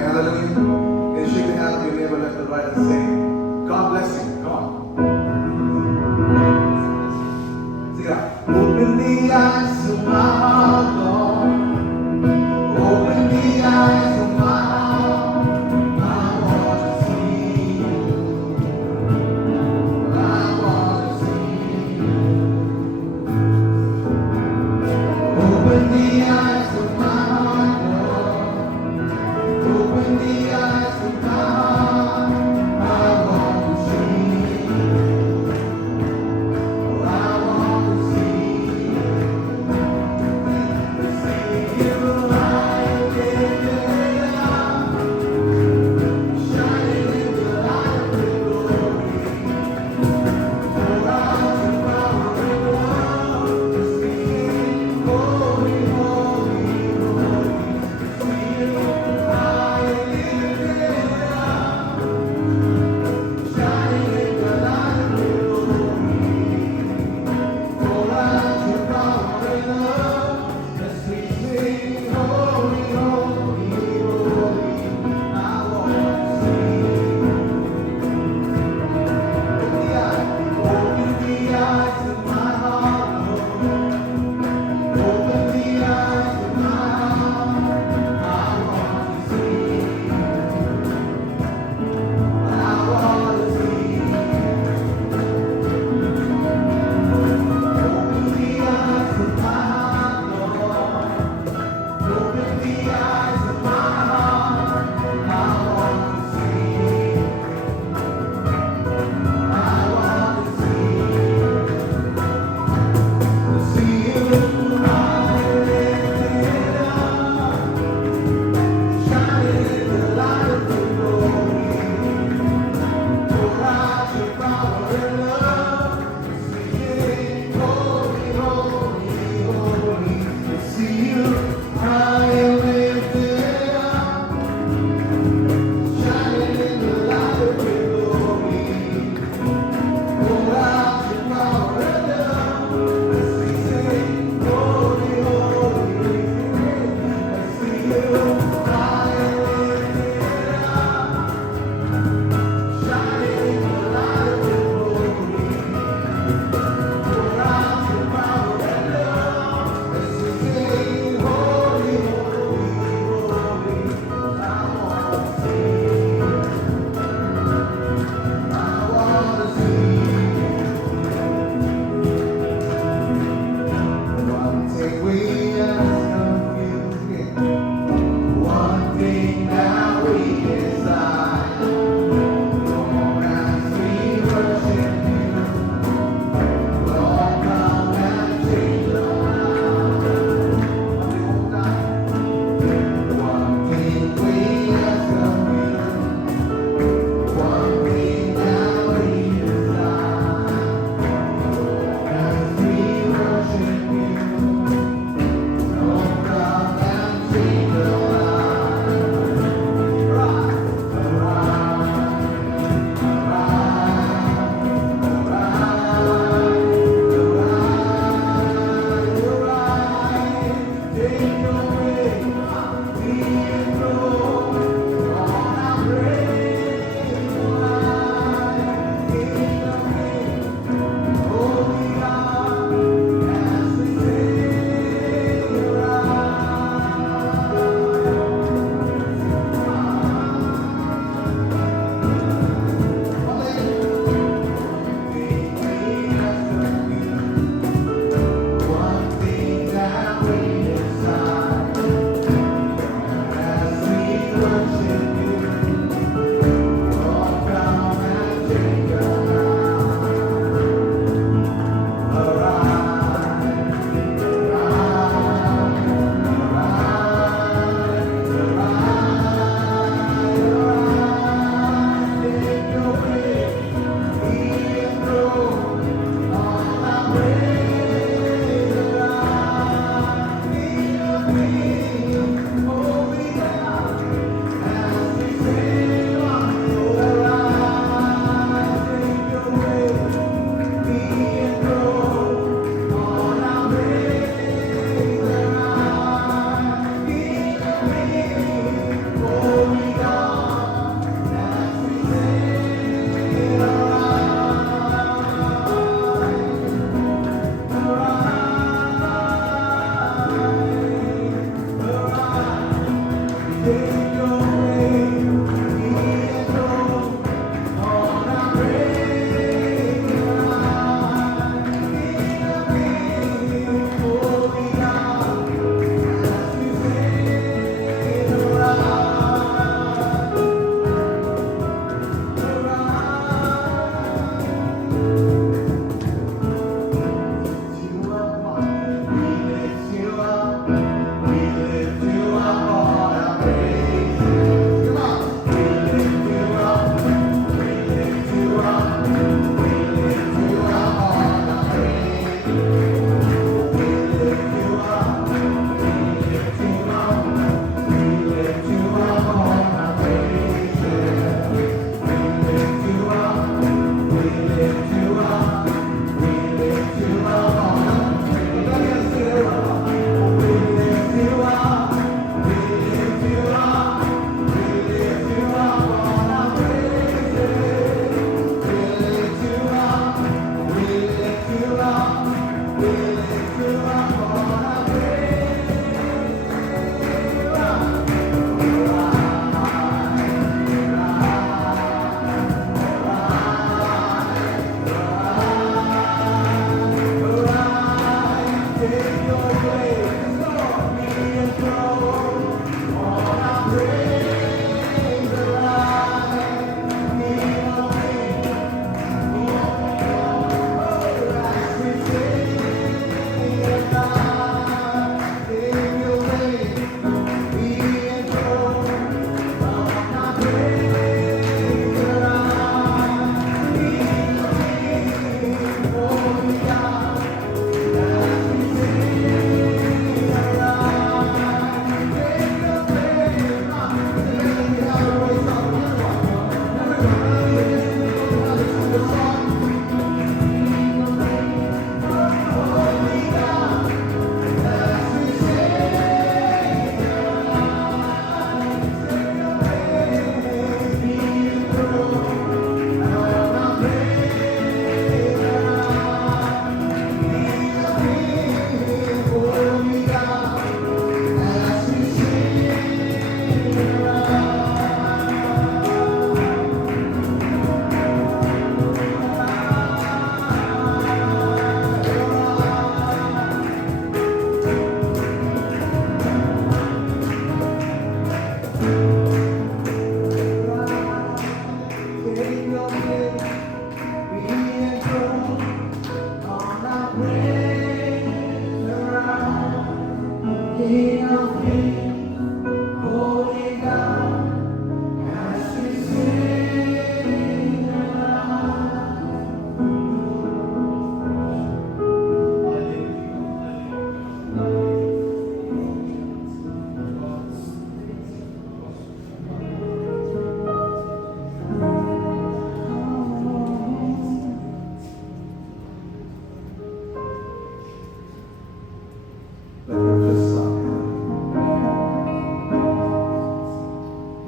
Hallelujah. And shake the hand of your neighbor left and right and say, God bless you. Come on. Sing it out. Open the eyes of my heart, Lord. Open the eyes of my heart. I want to see you. I want to see you. Open the eyes of my heart, Lord. Open the eyes of my heart. I want to see you. I want to see you.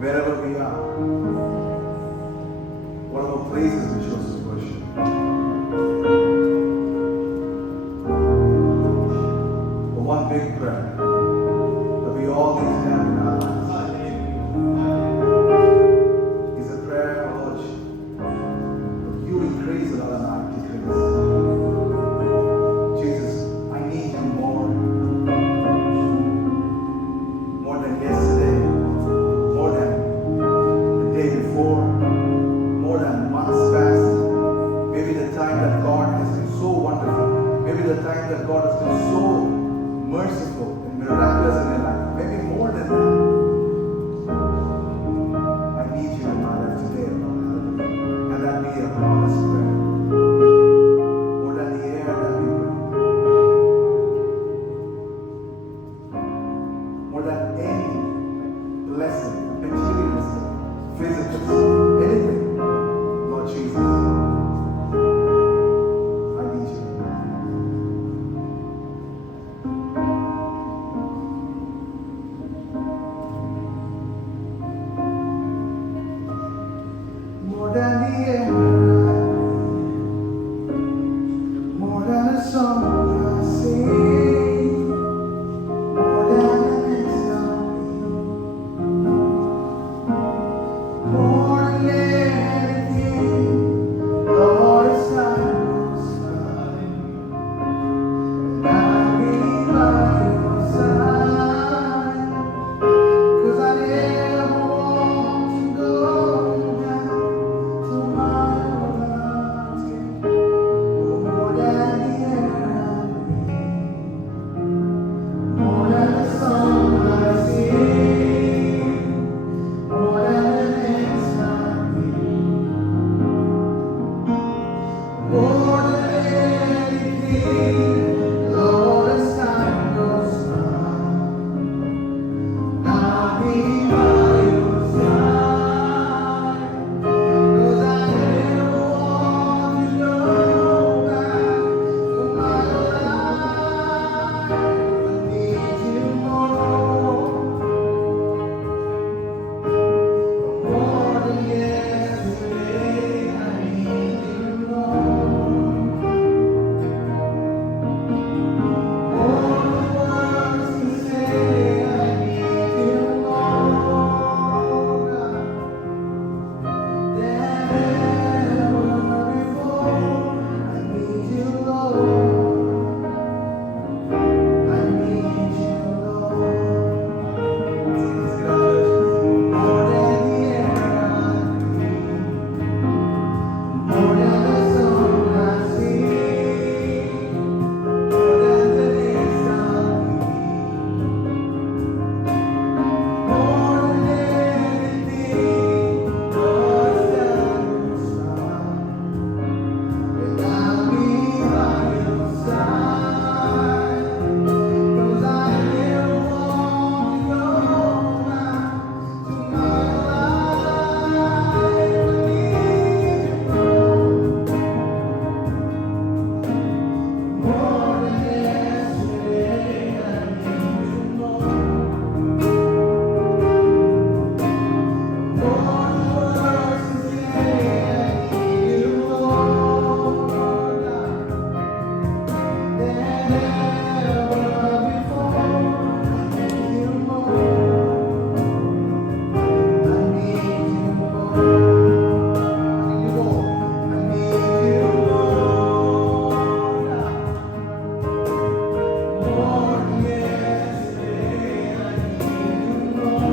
wherever we are, whatever places we chose to worship. But one big prayer that we all need to have in our lives is a prayer, Lord, that you increase and I decrease. Jesus, I need you more than yesterday, more than the day before, more than months past. Maybe the time that God has been so wonderful. Maybe the time that God has been so merciful and miraculous in your life. Maybe more than that. I need you in my life today, Lord. And that be a honest prayer. More than the air that we breathe. More than any blessing, materialistic, physical, anything, Lord Jesus, I need you. More than the air, more than a song I sing, more than an more than anything, Lord, it's time goes by, and I'll be by your side, 'cause I never want to go down to my own life. More than the air I breathe, more than the song I sing, more than an more than anything, Lord, as time goes by, I'll be by your side, 'cause I never want to go back to my life. I need you more than yesterday. I need you more. All the words to say, I need you more than ever before. I need you, Lord. I need you, Lord. More than the air I breathe, more than the song I sing, more than the days I breathe, more than anything, Lord, time goes by, and I'll be by your side, 'cause I never want to go back to my life. I need you more than yesterday. I need you more. More than words to say, I need you more than ever before. I need you more. I need you more. I need you more. I need you more than yesterday. I need you more.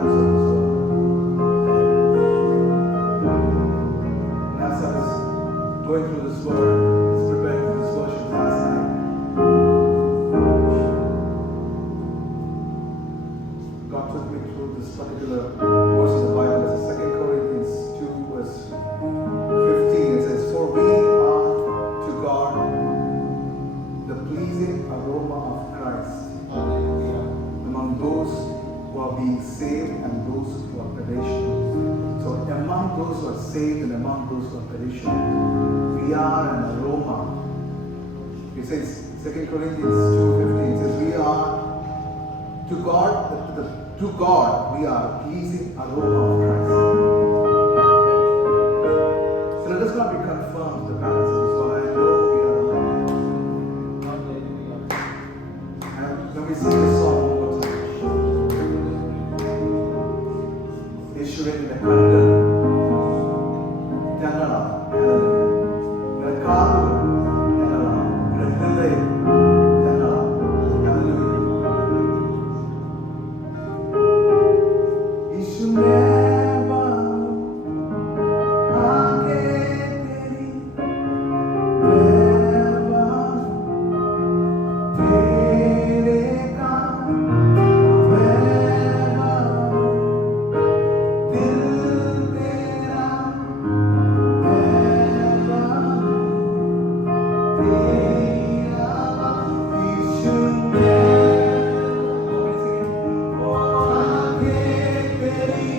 Bibles of this world. And as I was going through this word, I was preparing for this worship last night, God took me through this particular verse of the Bible. It's 2 Corinthians 2 verse 15. It says, "For we are to God the pleasing aroma of Christ among those who are being saved and those who are perishing." So among those who are saved and among those who are perishing, we are an aroma. It says 2 Corinthians 2:15 says, "We are to God we are a pleasing aroma of Christ." So let us not be confirmed the balance of this world. I know we are alive. And when we sing this song one more time, Yeshuviന്റെ കണ്ണ് ഞങ്ങളാണ്. ഞങ്ങളുടെ കാതുകൾ ഞങ്ങളാണ്. ഞങ്ങളുടെ ഹൃദയം ഞങ്ങളാണ്. Hallelujah. यीशु नेवा आगे तेरी नेवा तेरे काम नेवा दिल तेरा नेवा तेरा यीशु नेवा आगे तेरी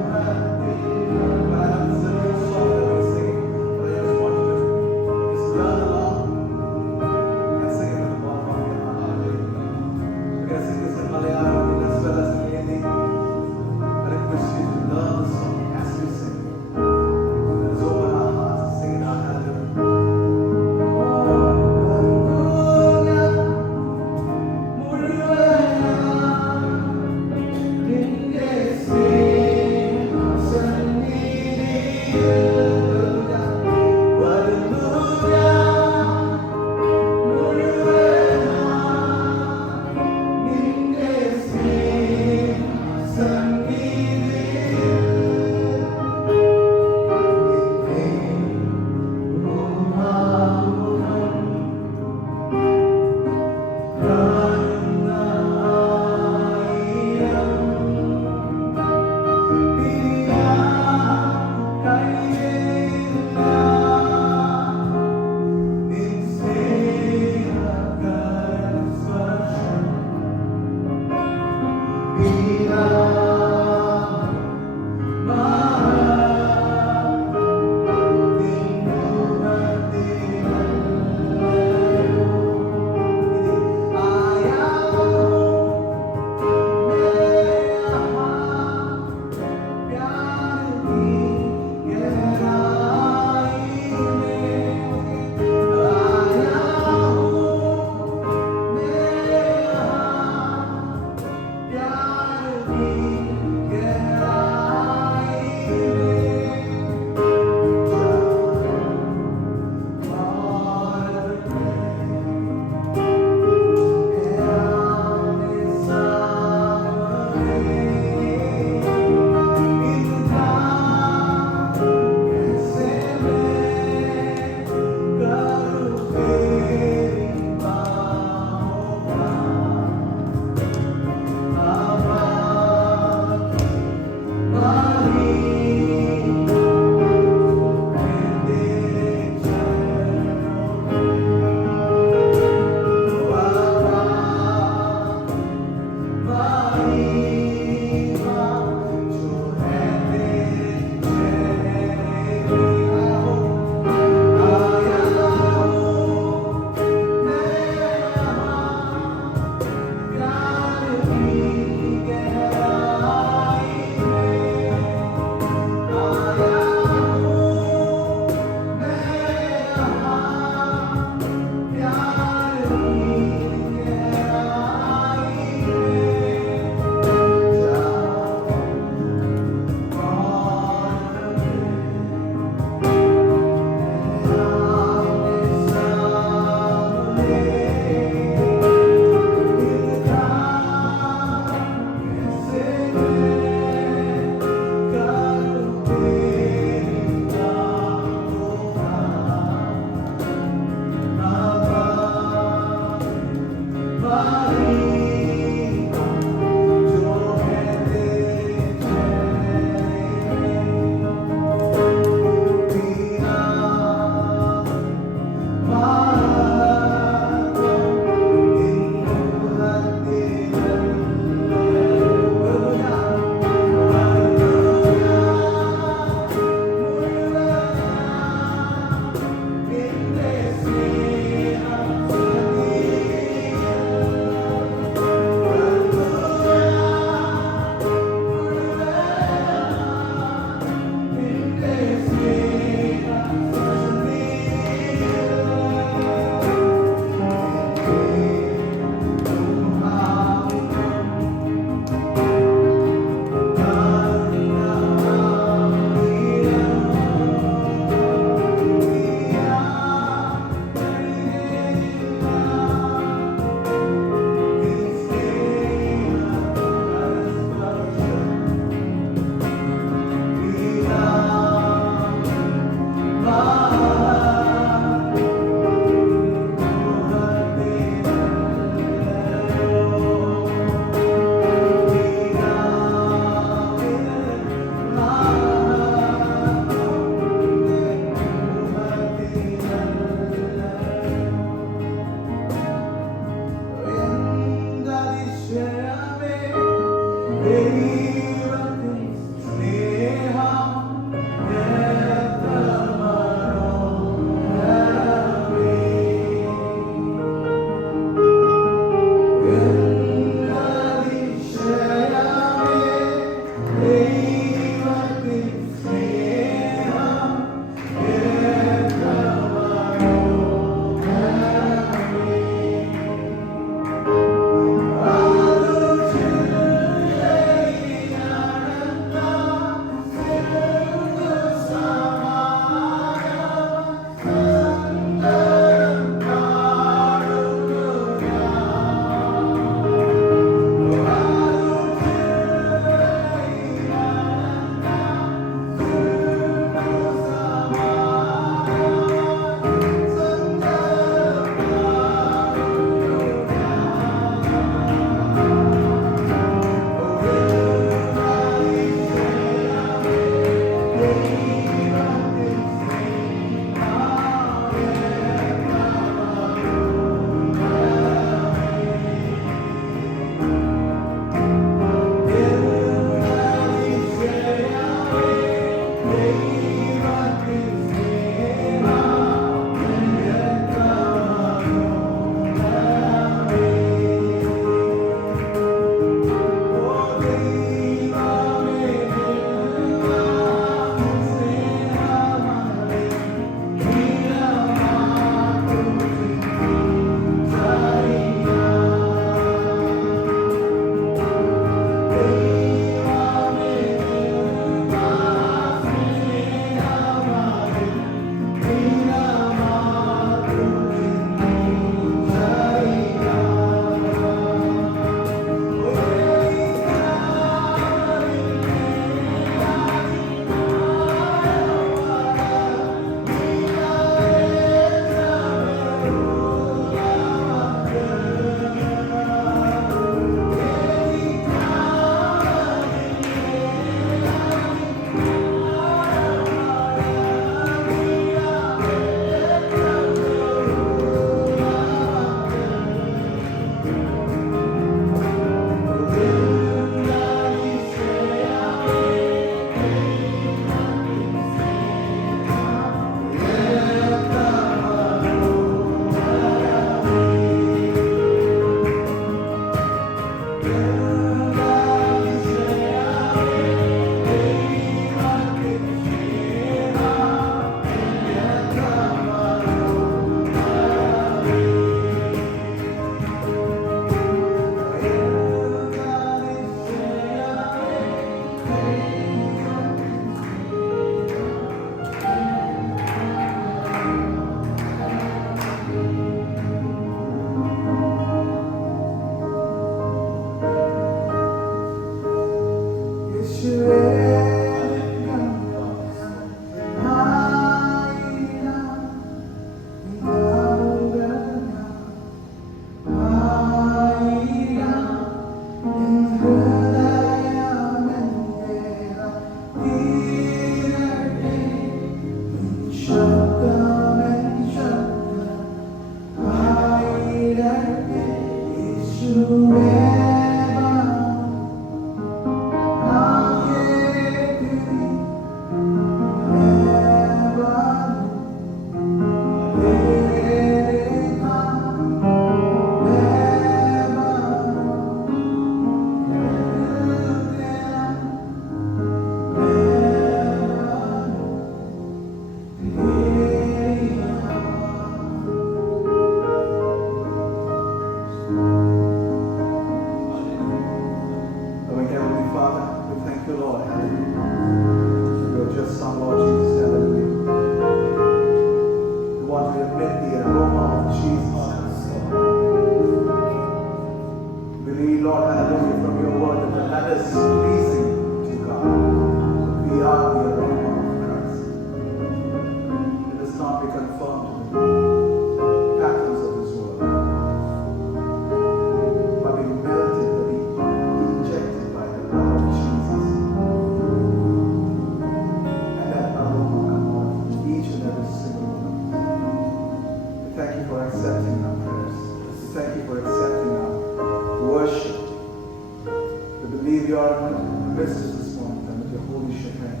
bless us this morning and with your holy hand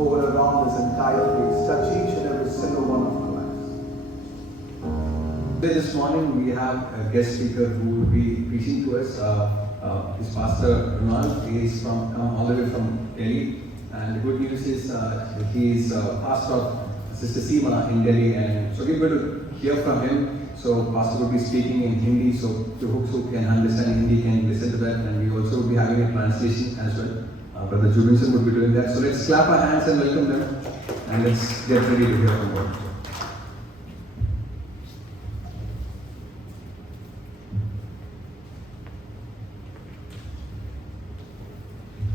over around this entire place, touch each and every single one of our lives. This morning we have a guest speaker who will be preaching to us. Is Pastor Ronald. He is come all the way from Delhi, and the good news is he is pastor of Sister Seema in Delhi, and so we're going to hear from him. So Pastor will be speaking in Hindi, so those who can understand Hindi can listen to that, and we also will be having a translation as well. Brother Jubinson will be doing that. So let's clap our hands and welcome them, and let's get ready to hear from God.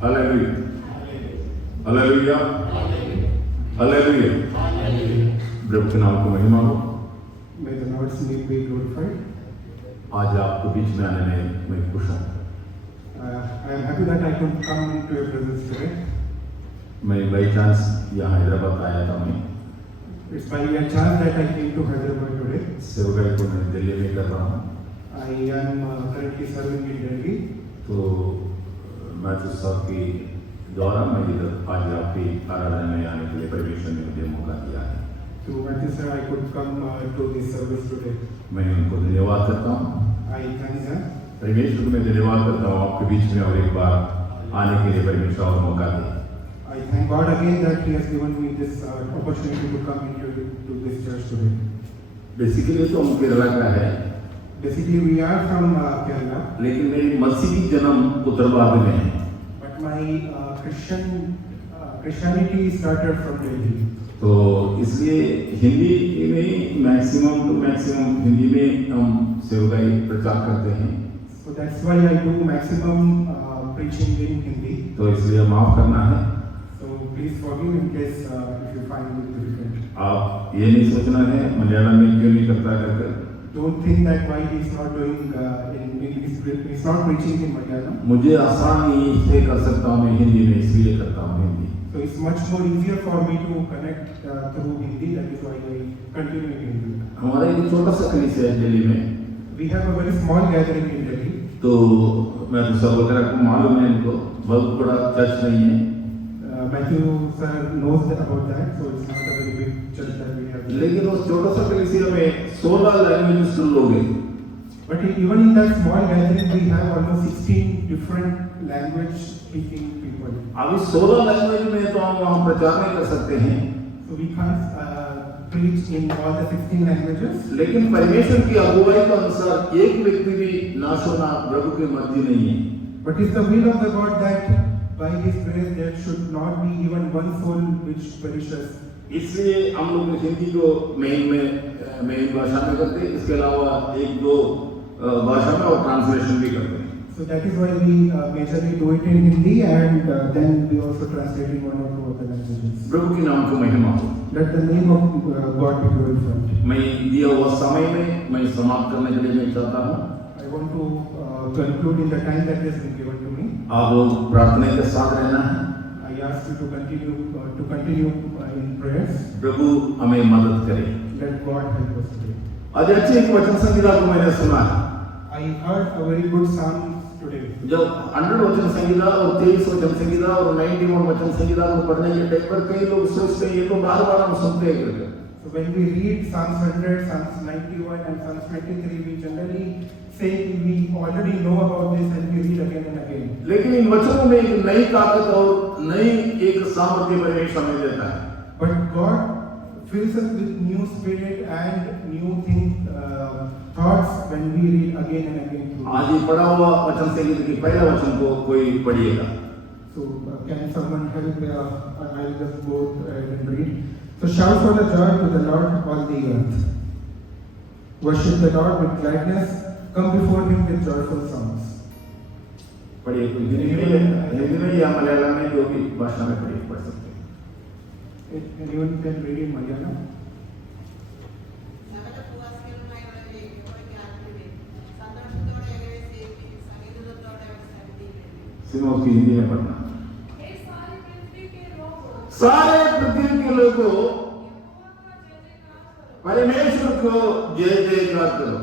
Hallelujah. Hallelujah. Hallelujah. प्रभु के नाम को महिमा हो। May the Lord's name be glorified. आज आपको बीच में आने में मैं खुश हूँ। I am happy that I could come into your presence today. मैं बाई चांस यहाँ हैदराबाद आया था मैं। It's by a chance that I came to Hyderabad today. सेवकाई को मैं दिल्ली में कर रहा हूँ। I am currently serving in Delhi. तो मैथ्यू साहब की द्वारा मैं इधर आज आपकी आराधना में आने के लिए परमेश्वर ने मुझे मौका दिया है। So Matthew sir, I could come to this service today. मैं उनको धन्यवाद करता हूँ। I thank them. परमेश्वर को मैं धन्यवाद करता हूँ आपके बीच में और एक बार आने के लिए परमेश्वर और मौका दे। I thank God again that He has given me this opportunity to come into to this church today. Basically तो हम केरला का है, Basically, we are from Kerala, लेकिन मेरी मसीही जन्म उत्तर भारत में है। but my Christianity started from Delhi. तो इसलिए हिंदी में मैक्सिमम टू मैक्सिमम हिंदी में हम सेवकाई प्रचार करते हैं। So that's why I do maximum preaching in Hindi. तो इसलिए माफ करना है। So please forgive in case if you find it difficult. आप ये नहीं सोचना है मलयालम में क्यों नहीं करता करके। Don't think that why he's not doing he's not preaching in Malayalam. मुझे आसानी से कर सकता हूँ मैं हिंदी में, इसलिए करता हूँ Hindi. So it's much more easier for me to connect through Hindi. That is why I continue in Hindi. हमारा एक छोटा सा कलीसिया है दिल्ली में। We have a very small gathering in Delhi. तो मैं तो सब वगैरह को मालूम है इनको, बहुत बड़ा चर्च नहीं है। Matthew sir knows about that, so it's not a very big church that we have. लेकिन उस छोटा सा कलीसिया में 16 लैंग्वेजेस लोग हैं। But even in that small gathering, we have almost 16 different language speaking people. अभी 16 लैंग्वेज में तो हम वहाँ प्रचार नहीं कर सकते हैं। So we can't preach in all the 16 languages. लेकिन परमेश्वर की अगुवाई के अनुसार एक व्यक्ति भी नाश होना प्रभु की मर्जी नहीं है। But it's the will of the God that by His grace there should not be even one soul which perishes. इसलिए हम लोग हिंदी को मेन भाषा में करते हैं, इसके अलावा एक दो भाषा में और ट्रांसलेशन भी करते हैं। So that is why we majorly do it in Hindi and then we also translate in one or two other languages. प्रभु के नाम को महिमा हो। Let the name of God be glorified. मैं दिया हुआ समय में मैं समाप्त करने के लिए मैं चाहता हूँ। I want to conclude in the time that has been given to me. आप लोग प्रार्थना के साथ रहना है। I ask you to continue in prayers. प्रभु हमें मदद करे। Let God help us today. आज अच्छी एक वचन संहिता को मैंने सुना है। I heard a very good psalm today. जब 100 वचन संहिता और 23 वचन संहिता और 91 वचन संहिता को पढ़ने के टाइम पर कई लोग सोचते हैं ये तो बार-बार हम सुनते हैं करके। So when we read Psalms 100, Psalms 91 and Psalms 23, we generally say we already know about this and we read again and again. लेकिन इन वचनों में एक नई ताकत और नई एक सामर्थ्य परमेश्वर हमें देता है। But God fills us with new spirit and new thoughts when we read again and again. आज ये पढ़ा हुआ वचन संहिता की पहला वचन को कोई पढ़िएगा। So can someone help? I will just go and read. So shout for the joy to the Lord all the earth. Worship the Lord with gladness. Come before Him with joyful songs. पढ़िए हिंदी में या मलयालम में जो भी भाषा में पढ़ सकते हैं। Anyone can read in Malayalam? सिर्फ उसकी हिंदी में पढ़ना। सारे पृथ्वी के लोगों परमेश्वर को जय जयकार करो।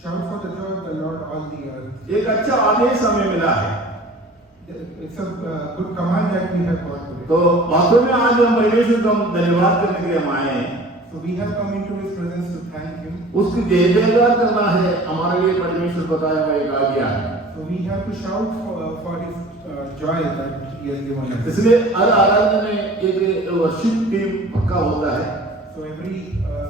Shout for the joy of the Lord all the earth. एक अच्छा आदेश हमें मिला है। It's a good command that we have got today. तो वास्तव में आज हम परमेश्वर को हम धन्यवाद करने के लिए हम आए हैं। So we have come into His presence to thank Him. उसकी जय जयकार करना है हमारे लिए परमेश्वर बताया हुआ एक आज्ञा है। So we have to shout for His joy that He has given us. इसलिए हर आराधना में एक वर्शिप टीम पक्का होता है। So every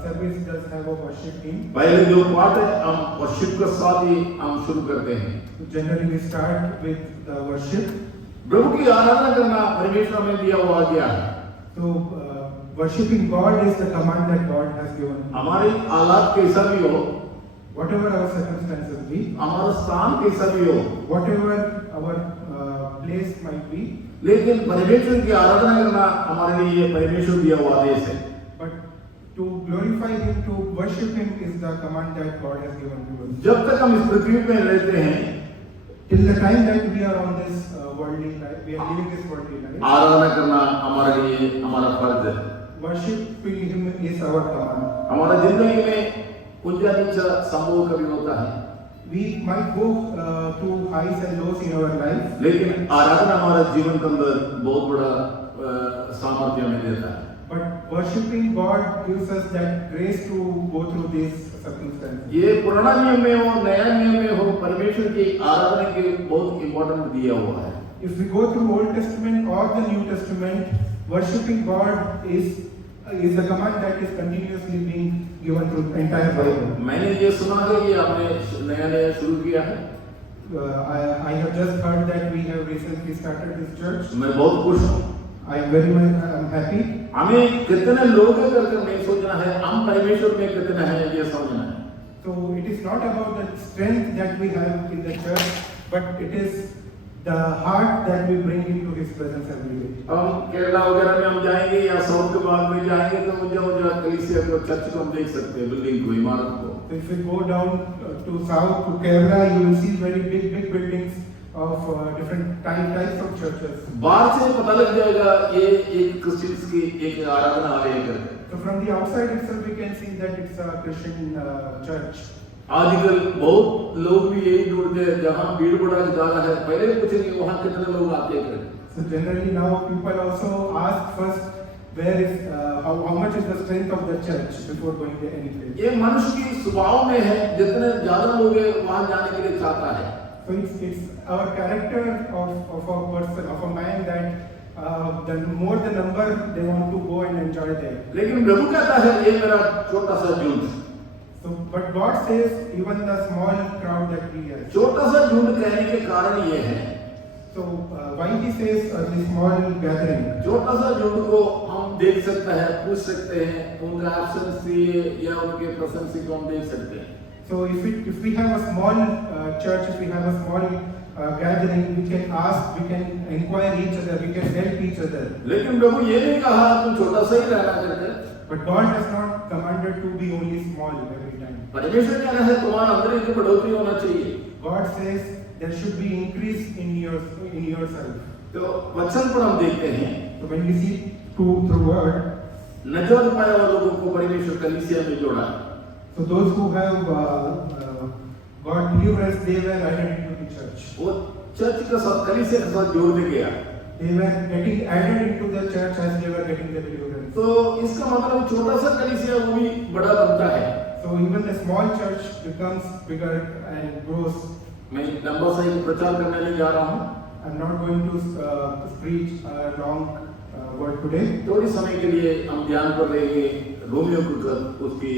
service does have a worship team. पहले जो पार्ट है हम वर्शिप के साथ ही हम शुरू करते हैं। So generally we start with the worship. प्रभु की आराधना करना परमेश्वर में दिया हुआ आज्ञा है। So worshiping God is the command that God has given. हमारे हालात कैसा भी हो, Whatever our circumstances be, हमारा स्थान कैसा भी हो, whatever our place might be, लेकिन परमेश्वर की आराधना करना हमारे लिए परमेश्वर दिया हुआ आदेश है। but to glorify Him, to worship Him is the command that God has given to us. जब तक हम इस पृथ्वी में रहते हैं, Till the time that we are on this worldly life, we are living this worldly life, आराधना करना हमारे लिए हमारा फर्ज है। worshiping Him is our command. हमारा जिंदगी में ऊंचा नीचा संभव कभी होता है, We might go through highs and lows in our life, लेकिन आराधना हमारा जीवन के अंदर बहुत बड़ा सामर्थ्य हमें देता है। but worshiping God gives us that grace to go through these circumstances. ये पुराना नियम में हो नया नियम में हो, परमेश्वर की आराधना के बहुत इंपॉर्टेंट दिया हुआ है। If we go through Old Testament or the New Testament, worshiping God is the command that is continuously being given through the entire Bible. मैंने ये सुना है कि आपने नया नया शुरू किया है। I have just heard that we have recently started this church. मैं बहुत खुश हूँ। I am very much happy. हमें कितने लोग हैं करके नहीं सोचना है, हम परमेश्वर में कितने हैं ये समझना है। So it is not about the strength that we have in the church, but it is the heart that we bring into His presence every day. हम केरला वगैरह में हम जाएंगे या साउथ के भाग में जाएंगे तो मुझे कलीसिया को चर्च को हम देख सकते हैं, बिल्डिंग को, इमारत को। So if we go down to south to Kerala, you will see very big buildings of different types of churches. बाहर से पता लग जाएगा ये एक क्रिश्चियंस की एक आराधनालय है करके। So from the outside itself, we can see that it's a Christian church. आजकल बहुत लोग भी यही ढूंढते हैं जहाँ भीड़ भड़ा ज्यादा है, पहले पूछेंगे वहाँ कितने लोग आते हैं। So generally now people also ask first where is how much is the strength of the church before going to any place. ये मनुष्य की स्वभाव में है, जितने ज्यादा लोग हैं वहाँ जाने के लिए चाहता है। So it's our character of a person, of a man, that the more the number they want to go and enjoy there. लेकिन प्रभु कहता है ये मेरा छोटा सा झुंड। So but God says even the small crowd that He has. छोटा सा झुंड कहने के कारण ये है, So why He says the small gathering? छोटा सा झुंड को हम देख सकते हैं, पूछ सकते हैं, उनका एब्सेंस या उनके प्रेजेंस को हम देख सकते हैं। So if we have a small church, if we have a small gathering, we can ask, we can inquire each other, we can help each other. लेकिन प्रभु ये नहीं कहा तुम छोटा सा ही रहना करके। But God has not commanded to be only small every time. परमेश्वर कहना है तुम्हारा अंदर की बढ़ोतरी होना चाहिए। God says there should be increase in yourself. तो वचन पर हम देखते हैं, So when we see through word, नजात पाए वाले लोगों को परमेश्वर कलीसिया में जोड़ा। so those who have got deliverance, they were added into the church. वो चर्च के साथ कलीसिया के साथ जोड़ने गया। They were getting added into the church as they were getting the deliverance. तो इसका मतलब छोटा सा कलीसिया वो भी बड़ा बनता है। So even the small church becomes bigger and grows. मैं लंबा सा एक प्रचार करने नहीं जा रहा हूँ। I'm not going to preach a long word today. थोड़ी समय के लिए हम ध्यान पर रहेंगे रोमियो को उसकी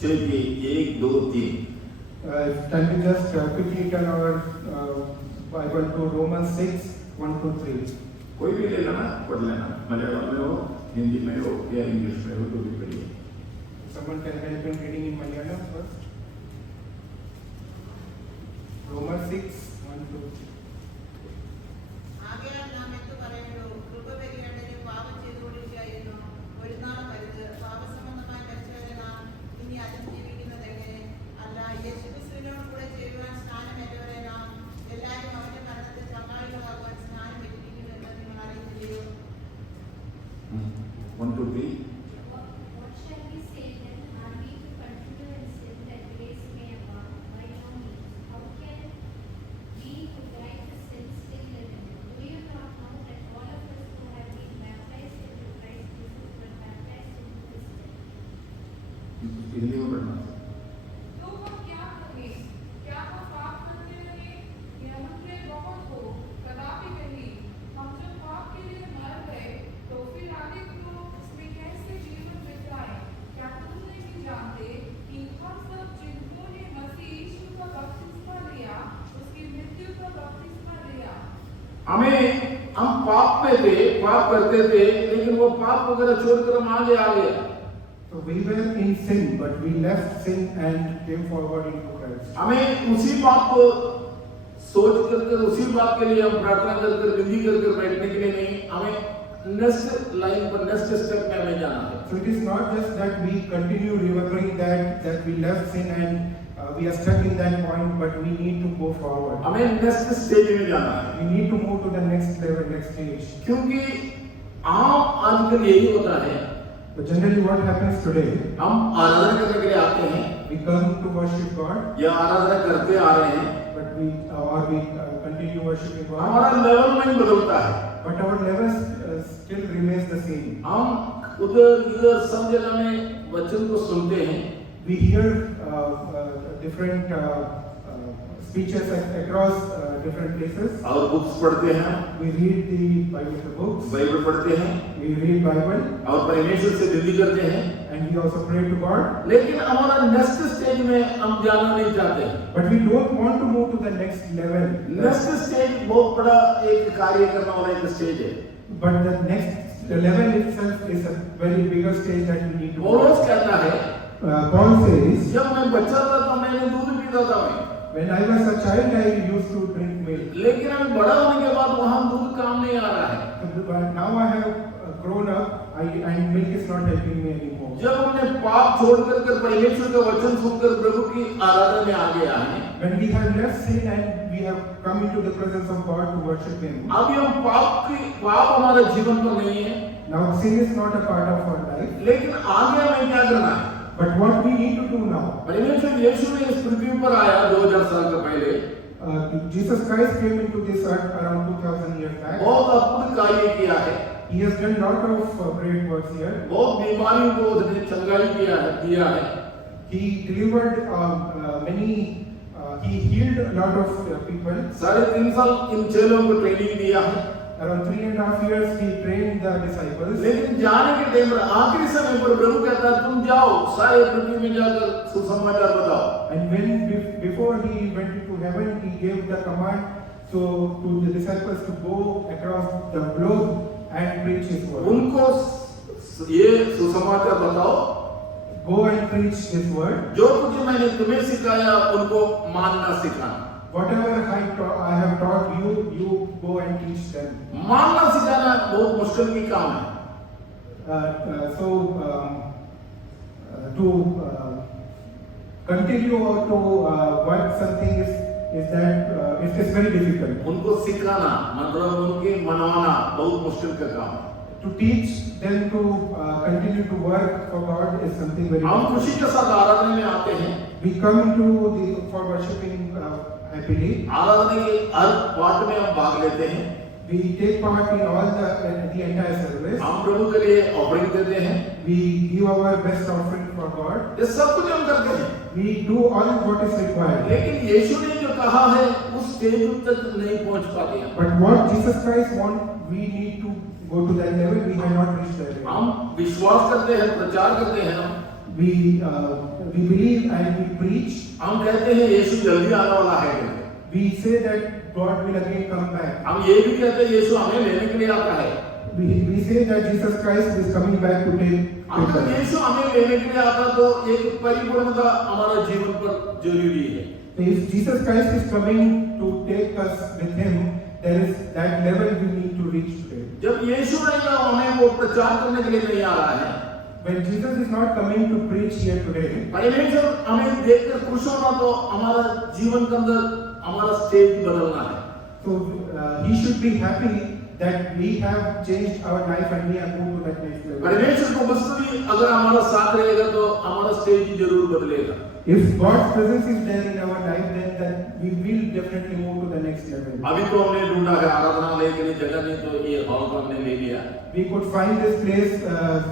6 की 1, 2, 3। Can we just quickly turn our Bible to Romans 6, 1 to 3. कोई भी ले लेना, पढ़ लेना, मलयालम में हो, हिंदी में हो या इंग्लिश में हो तो भी पढ़िए। Someone can help in reading in Malayalam first. Romans 6, 1 to 3. ആകയാൽ നാം എന്ത് പറയുന്നു? കൃപ പെരുകേണ്ടതിന് പാപം ചെയ്തുകൊണ്ടിരിക്കുകയായിരുന്നു. ഒരു നാൾ വരുത് പാപസംബന്ധമായി മരിച്ചവരെ നാം ഇനി അതിജീവിക്കുന്നതെങ്ങനെ? അല്ല, യേശുക്രിസ്തുവിനോട് കൂടെ ചേരുവാൻ സ്നാനമേറ്റവരെ നാം എല്ലാവരും അവന്റെ മരണത്തിൽ പങ്കാളികളാകുവാൻ സ്നാനം ഏറ്റിരിക്കുന്നുവെന്ന് നിങ്ങൾ അറിയുന്നില്ലയോ? 1, 2, 3. What shall we say then? Are we to continue पाप में थे, पाप करते थे, लेकिन वो पाप वगैरह छोड़कर हम आगे आ गए। So we were in sin, but we left sin and came forward into Christ. हमें उसी बात को सोच कर उसी बात के लिए हम प्रार्थना कर विधि कर बैठने के लिए नहीं, हमें नेक्स्ट लाइन पर नेक्स्ट स्टेप में हमें जाना है। So it is not just that we continue remembering that we left sin and we are stuck in that point, but we need to go forward. हमें नेक्स्ट स्टेज में जाना है। We need to move to the next level, next stage. क्योंकि आम आजकल यही होता है, But generally what happens today, हम आराधना करने के लिए आते हैं we come to worship God, या आराधना करते आ रहे हैं, but we continue worshiping God, हमारा लेवल नहीं बदलता है। but our levels still remains the same. हम उधर इधर सब जगह में वचन को सुनते हैं, We hear different speeches across different places. और बुक्स पढ़ते हैं, We read the Bible books, Bible पढ़ते हैं we read Bible, और परमेश्वर से विधि करते हैं, and we also pray to God. लेकिन हमारा नेक्स्ट स्टेज में हम जाना नहीं चाहते। But we don't want to move to the next level. Next stage बहुत बड़ा एक कार्य करने वाला एक स्टेज है। But the next level itself is a very bigger stage that we need to. पौलुस कहता है, Paul says, जब मैं बच्चा था तो मैंने दूध पीता था मैं, when I was a child, I used to drink milk. लेकिन अभी बड़ा होने के बाद वहां दूध काम नहीं आ रहा है। But now I have grown up, and milk is not helping me anymore. जब हमने पाप छोड़कर परमेश्वर का वचन सुनकर प्रभु की आराधना में आगे आए, When we have left sin and we have come into the presence of God to worship Him. अभी हम पाप हमारे जीवन पर नहीं है, Now sin is not a part of our life. लेकिन आगे हमें क्या करना है? But what we need to do now, परमेश्वर यीशु ने इस पृथ्वी पर आया 2000 साल के पहले, Jesus Christ came into this earth around 2000 years back. बहुत अद्भुत कार्य किया है, He has done lot of great works here. बहुत बीमारियों को उसने चंगाई दिया है। He delivered he healed a lot of people. 3.5 साल इन चेलों को ट्रेनिंग दिया है, Around 3.5 years he trained the disciples. लेकिन जाने के टाइम पर आखिरी समय पर प्रभु कहता है तुम जाओ सारे पृथ्वी में जाकर सुसमाचार बताओ। And before he went into heaven, he gave the command to the disciples to go across the globe and preach his word. उनको ये सुसमाचार बताओ, Go and preach his word. जो कुछ मैंने तुम्हें सिखाया उनको मानना सिखाना। Whatever I have taught you, you go and teach them. मानना सिखाना बहुत मुश्किल की काम है। To continue or to work something is that it is very difficult. उनको सिखाना मतलब उनके मनवाना बहुत मुश्किल का काम है। To teach them to continue to work for God is something very हम difficult. खुशी के साथ आराधना में आते हैं, We come into for worshiping happily. आराधना के हर पार्ट में हम भाग लेते हैं, We take part in all the entire service. हम प्रभु के लिए ऑफरिंग देते हैं, We give our best offering for God. ये सब कुछ हम करते हैं। We do all what is required. लेकिन यीशु ने जो कहा है उस स्टेज तक नहीं पहुंच पाते हैं। But what Jesus Christ wants, we need to go to that level. We have not reached that level. हम विश्वास करते हैं, प्रचार करते हैं, We believe and we preach. हम कहते हैं यीशु जल्दी आने वाला है। We say that God will again come back. हम ये भी कहते हैं यीशु हमें लेने के लिए आता है। We say that Jesus Christ is coming back to take अगर us. यीशु हमें लेने के लिए आता तो एक परिपूर्णता हमारा जीवन पर जरूरी है। If Jesus Christ is coming to take us with Him, there is that level we need to reach today. जब यीशु रहेगा हमें वो प्रचार करने के लिए नहीं आ रहा है। When Jesus is not coming to preach here today, परमेश्वर हमें देखकर खुश होना तो हमारा जीवन के अंदर हमारा स्टेज बदलना है। so He should be happy that we have changed our life and we have moved to that next level. परमेश्वर को मस्तूरी अगर हमारा साथ रहेगा तो हमारा स्टेज जरूर बदलेगा। If God's presence is there in our life, then that we will definitely move to the next level. अभी तो हमने ढूंढा है आराधनालय के लिए जगह नहीं तो ये हॉल को हमने ले लिया, We could find this place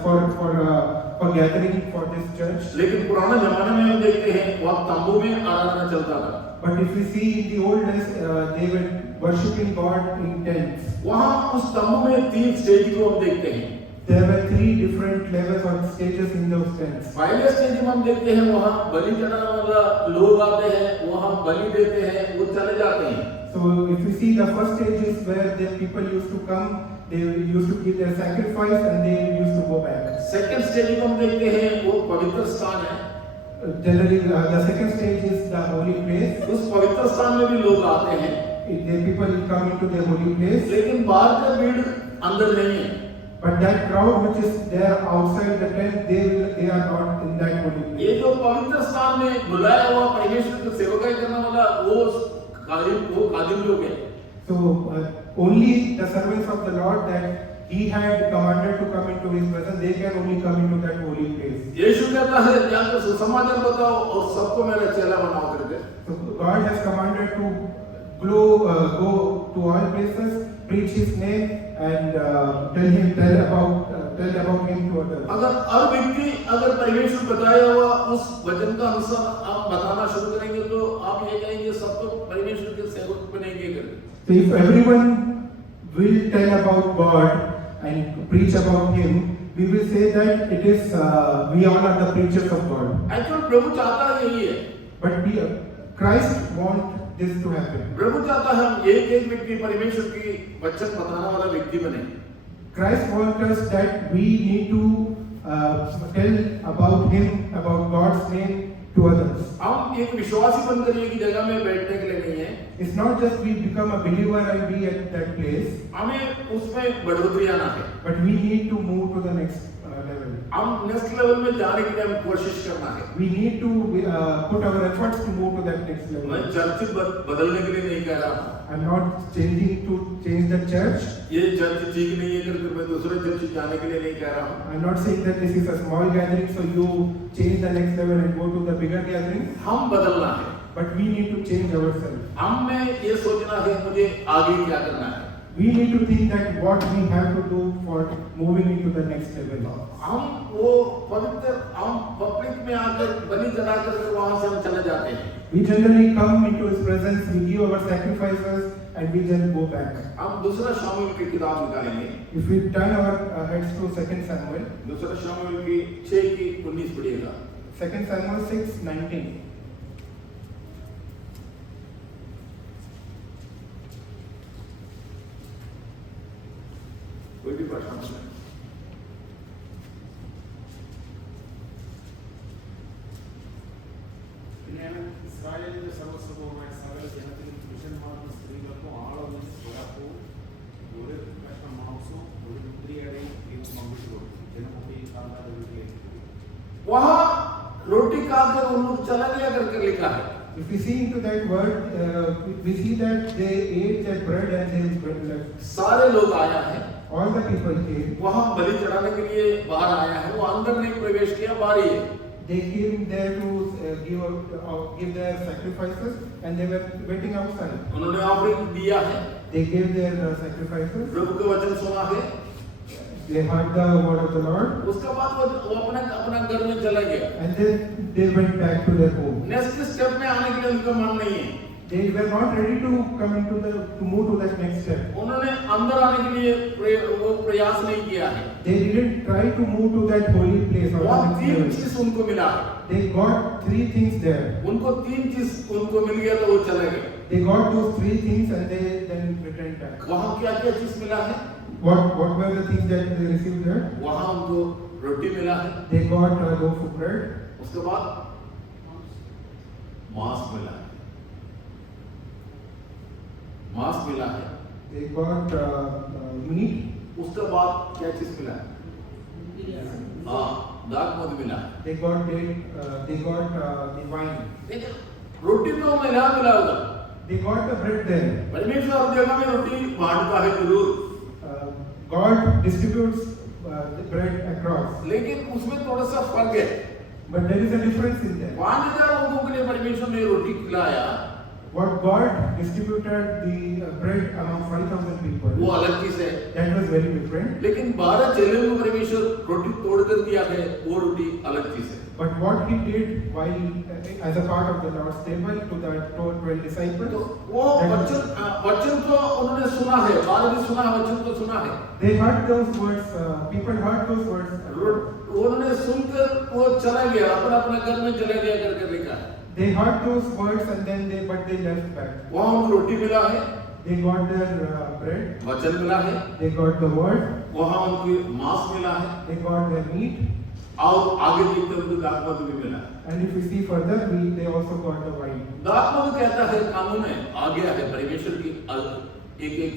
for gathering for this church. लेकिन पुराने जमाने में हम देखते हैं वहाँ तंबू में आराधना चलता था। But if we see in the old days, they were worshiping God in tents. वहाँ उस तंबू में 3 स्टेज को हम देखते हैं। There were 3 different levels or stages in those tents. पहले स्टेज में हम देखते हैं वहाँ बलि चढ़ाने वाला लोग आते हैं, वहाँ बलि देते हैं, वो चले जाते हैं। So if you see the first stage is where the people used to come they used to give their sacrifice and they used to go back. Second stage को हम देखते हैं वो पवित्र स्थान है। Generally, the second stage is the holy place. उस पवित्र स्थान में भी लोग आते हैं, The people come into the holy place, लेकिन बाहर का भीड़ अंदर नहीं है। but that crowd which is there outside the tent, they are not in that holy place. ये जो पवित्र स्थान में बुलाया हुआ परमेश्वर की सेवकाई करने वाला वो कादिम लोग हैं। So only the servants of the Lord that He had commanded to come into His presence, they can only come into that holy place. यीशु कहता है जाकर सुसमाचार बताओ और सबको मेरा चेला बनाओ करके। So God has commanded to go to all places, preach His name, and tell about Him to others. अगर हर व्यक्ति अगर परमेश्वर बताया हुआ उस वचन का अनुसार आप बताना शुरू करेंगे तो आप ये कहेंगे सब तो परमेश्वर के सेवक बनेंगे करके। So if everyone will tell about God and preach about Him, we will say that it is we all are the preachers of God. Actual प्रभु चाहता यही है। But Christ want this to happen. प्रभु चाहता है हम एक व्यक्ति परमेश्वर की वचन बताने वाला व्यक्ति बने। Christ wants us that we need to tell about Him, about God's name to others. हम एक विश्वासी बनकर एक ही जगह में बैठने के लिए नहीं है। It's not just we become a believer and be at that place, हमें उसमें बढ़ोतरी आना है। but we need to move to the next level. हम नेक्स्ट लेवल में जाने के लिए हमें कोशिश करना है। We need to put our efforts to move to that next level. मैं चर्च बदलने के लिए नहीं कह रहा हूँ। I'm not changing to change the church. ये चर्च ठीक नहीं है करके मैं दूसरे चर्च जाने के लिए नहीं कह रहा हूँ। I'm not saying that this is a small gathering, so you change the next level and go to the bigger gathering. हम बदलना है। But we need to change ourselves. हमें ये सोचना है मुझे आगे क्या करना है। We need to think that what we have to do for moving into the next level. हम वो पवित्र हम पब्लिक में आकर बलि चढ़ा कर वहां से हम चले जाते हैं। We generally come into His presence, we give our sacrifices, and we then go back. हम दूसरा शामुएल की किताब निकालेंगे। If we turn our heads to 2 Samuel, दूसरा शामुएल की 6 की 19 पढ़िएगा। 2 Samuel 6:19. कोई भी भाषा में నేను ఇశ్రాయేలు సర్వస్వమైన సకల జనతని పురుషన్మార్గ స్త్రీలకు ఆడవని స్వరపు ఒరే కష్ట మాంసం ఒరే పుత్రి అడే నీవు పంపించు జనముడి కాలాల విడిలే वहां रोटी खाकर उन लोग चला गया करके लिखा है। If we see into that word, we see that they ate that bread and they bread left. सारे लोग आया है, All the people came. वहां बलि चढ़ाने के लिए बाहर आया है, वो अंदर नहीं प्रवेश किया, बाहर ही है। They came there to give their sacrifices, and they were waiting outside. उन्होंने ऑफरिंग दिया है, They gave their sacrifices. प्रभु का वचन सुना है, They heard the word of the Lord, उसके बाद वो अपना घर में चला गया। and then they went back to their home. Next step में आने के लिए उनका मन नहीं है। They were not ready to come into to move to that next step. उन्होंने अंदर आने के लिए वो प्रयास नहीं किया है। They didn't try to move to that holy place or the वहाँ next 3 level. चीज उनको मिला, They got 3 things there. उनको 3 चीज उनको मिल गया तो वो चले गए। They got those 3 things and they then returned back. वहाँ क्या क्या चीज मिला है? What were the things that they received there? वहाँ उनको रोटी मिला है, They got a loaf of bread. उसके बाद मांस मिला है, मांस मिला है, They got meat. उसके बाद क्या चीज मिला है? हाँ, दाग मध मिला है। They got the wine. लेकिन रोटी तो मिला होगा। They got the bread there. परमेश्वर हर जगह में रोटी बांटता है जरूर, God distributes the bread across. लेकिन उसमें थोड़ा सा फर्क है। But there is a difference in that. 5000 लोगों के लिए परमेश्वर ने रोटी खिलाया, What God distributed the bread among 5,000 people. वो अलग चीज है। That was very different. लेकिन 12 चेलों को परमेश्वर रोटी तोड़ कर दिया है, वो रोटी अलग चीज है। But what He did while as a part of the Lord's table to the 12 disciples, तो वो वचन तो उन्होंने सुना है, बार भी सुना है, वचन तो सुना है। they heard those words. People heard those words. उन्होंने सुनकर वो चला गया, अपना घर में चला गया करके लिखा है। They heard those words and then they left back. वहाँ उनको रोटी मिला है, they got their bread, वचन मिला है, they got the word, वहाँ उनकी मांस मिला है, they got their meat, और आगे देखते उनको दाखमधु भी मिला है। and if we see further, they also got the wine. दाखमधु कहता है कानून है, आ गया है परमेश्वर की एक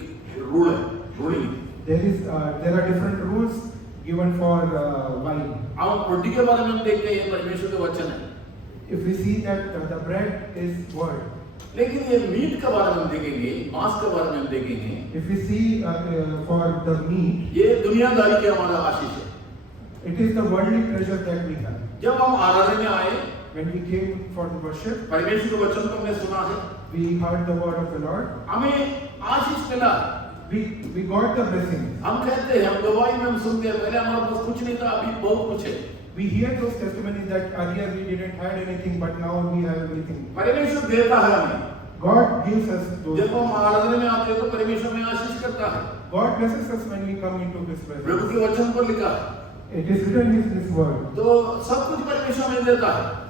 रूल है, ruling. There are different rules given for wine. हम रोटी के बारे में हम देखते हैं परमेश्वर का वचन है, If we see that the bread is word, लेकिन ये मीट के बारे में हम देखेंगे, मांस के बारे में हम देखेंगे, if we see for the meat, ये दुनियादारी की हमारा आशीष है। it is the worldly pleasure that we have. जब हम आराधना में आए, When we came for the worship, परमेश्वर के वचन को हमने सुना है, we heard the word of the Lord. हमें आशीष मिला। We got the blessing. हम कहते हैं, हम गवाही में हम सुनते हैं, पहले हमारे पास कुछ नहीं था, अभी बहुत कुछ है। We hear those testimonies that earlier we didn't have anything, but now we have everything. परमेश्वर देता है हमें। God gives us those. जब हम आराधना में आते हैं तो परमेश्वर में आशीष करता है। God blesses us when we come into His Prabhu presence. के वचन पर लिखा है, It is written in His word. तो सब कुछ परमेश्वर में देता है।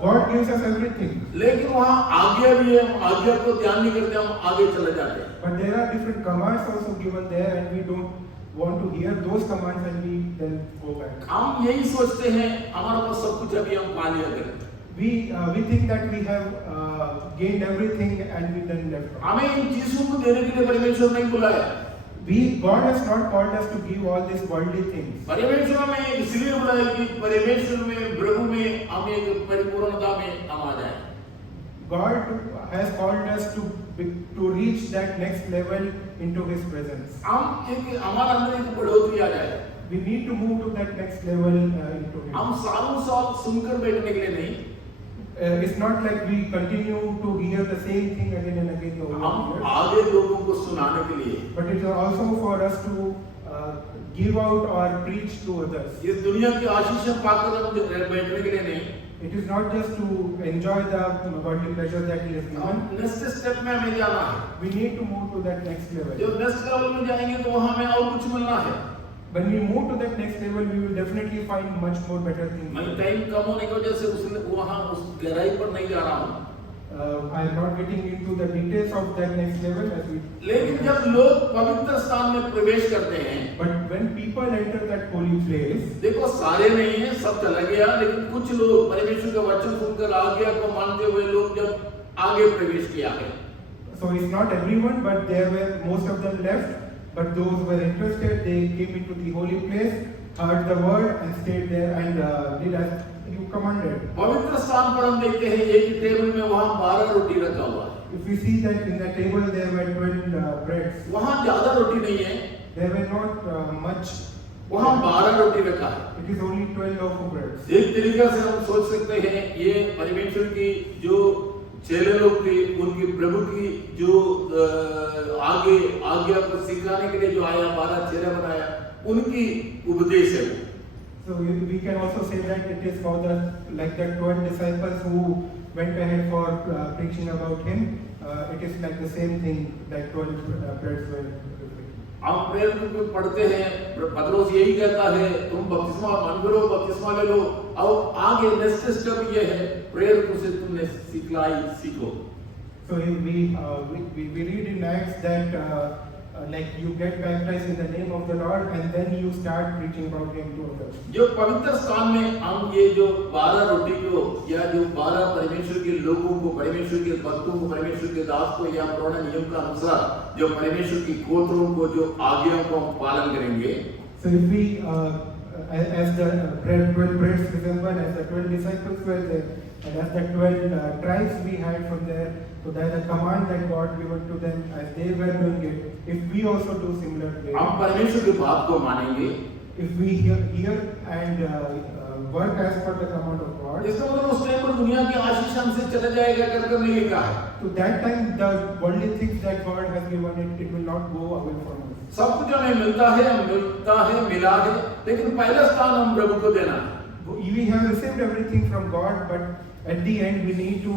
God gives us everything. लेकिन वहाँ आज्ञा भी है, हम आज्ञा को ध्यान नहीं करते, हम आगे चले जाते हैं। But there are different commands also given there, and we don't want to hear those commands, and we then go back. हम यही सोचते हैं, हमारे पास सब कुछ अभी हम पा लिया करें। We think that we have gained everything, and we then left. हमें इन चीजों को देने के लिए परमेश्वर नहीं बुलाया। God has not called us to give all these worldly things. परमेश्वर हमें इसलिए बुलाया कि परमेश्वर में, प्रभु में हम एक परिपूर्णता में हम आ जाए। God has called us to reach that next level into His presence. हम एक हमारे अंदर एक बढ़ोतरी आ जाए। We need to move to that next level into Him. हम सालों साल सुनकर बैठने के लिए नहीं, It's not like we continue to hear the same thing again and again over हम the years. आगे लोगों को सुनाने के लिए। But it's also for us to give out or preach to others. इस दुनिया की आशीष हम पाकर हम बैठने के लिए नहीं, It is not just to enjoy the worldly pleasure that He has हम given. नेक्स्ट स्टेप में हमें जाना है। We need to move to that next level. जब नेक्स्ट लेवल में जाएंगे तो वहाँ हमें और कुछ मिलना है। When we move to that next level, we will definitely find much more better things. मैं टाइम कम होने की वजह से वहाँ उस गहराई पर नहीं जा रहा हूँ। I am not getting into the details of that next level as we. लेकिन जब लोग पवित्र स्थान में प्रवेश करते हैं, But when people enter that holy place, देखो सारे नहीं है, सब चला गया, लेकिन कुछ लोग परमेश्वर का वचन सुनकर आज्ञा को मानते हुए लोग जब आगे प्रवेश किया है, so it's not everyone, but there were most of them left. But those who were interested, they came into the holy place, heard the word, and stayed there and did as you commanded. पवित्र स्थान पर हम देखते हैं एक ही table में वहाँ 12 रोटी रखा हुआ है। If we see that in the table there were 12 breads, वहाँ ज्यादा रोटी नहीं है, there were not much. वहाँ 12 रोटी रखा है। It is only 12 loaf of bread. एक तरीका से हम सोच सकते हैं ये परमेश्वर की जो चेले लोग थे, उनकी प्रभु की जो आगे आज्ञा को सिखाने के लिए जो आया 12 चेले बनाया, उनकी उपदेश है। So we can also say that it is for the 12 disciples who went ahead for preaching about Him. It is like the same thing that 12 breads were. हम प्रेरित में पढ़ते हैं, पतरस यही कहता है, तुम बपतिस्मा मन करो, बपतिस्मा ले लो, और आगे नेक्स्ट स्टेप ये है, प्रेरित से तुमने सिखलाई सीखो। So we read in Acts that like you get baptized in the name of the Lord, and then you start preaching about Him to others. जो पवित्र स्थान में हम ये जो 12 रोटी को या जो 12 परमेश्वर के लोगों को, परमेश्वर के भक्तों को, परमेश्वर के दास को या पुराने नियम का अनुसार जो परमेश्वर की गोत्रों को जो आज्ञाओं को हम पालन करेंगे, So if we as the 12 breads resemble as the 12 disciples were there, and as the 12 tribes we had from there, so that the command that God given to them as they were doing it, if we also do similar way, हम परमेश्वर की बात को मानेंगे, if we hear and work as per the command of God, इसका मतलब उस time पर दुनिया की आशीष हमसे चले जाएगा कर नहीं लिखा है। to that time the worldly things that God has given it will not go away from us. सब कुछ हमें मिलता है, मिला है, लेकिन पहला स्थान हम प्रभु को देना है। We have received everything from God, but at the end we need to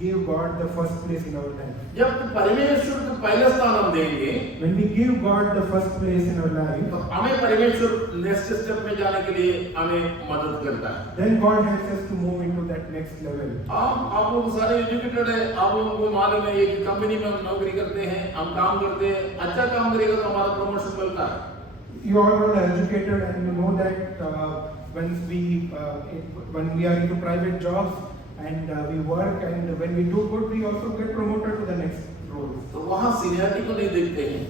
give God the first place in our life. जब परमेश्वर को पहले स्थान हम देंगे When we give God the first place in our life, तो हमें परमेश्वर नेक्स्ट स्टेप में जाने के लिए हमें मदद करता है। then God helps us to move into that next level. आप लोग सारे एजुकेटेड है, आप लोगों को मालूम है एक कंपनी में हम नौकरी करते हैं, हम काम करते हैं, अच्छा काम करेगा तो हमारा प्रमोशन मिलता है। You are all educated and you know that when we are into private jobs and we work and when we do good, we also get promoted to the next role. तो वहाँ seniority को नहीं देखते हैं,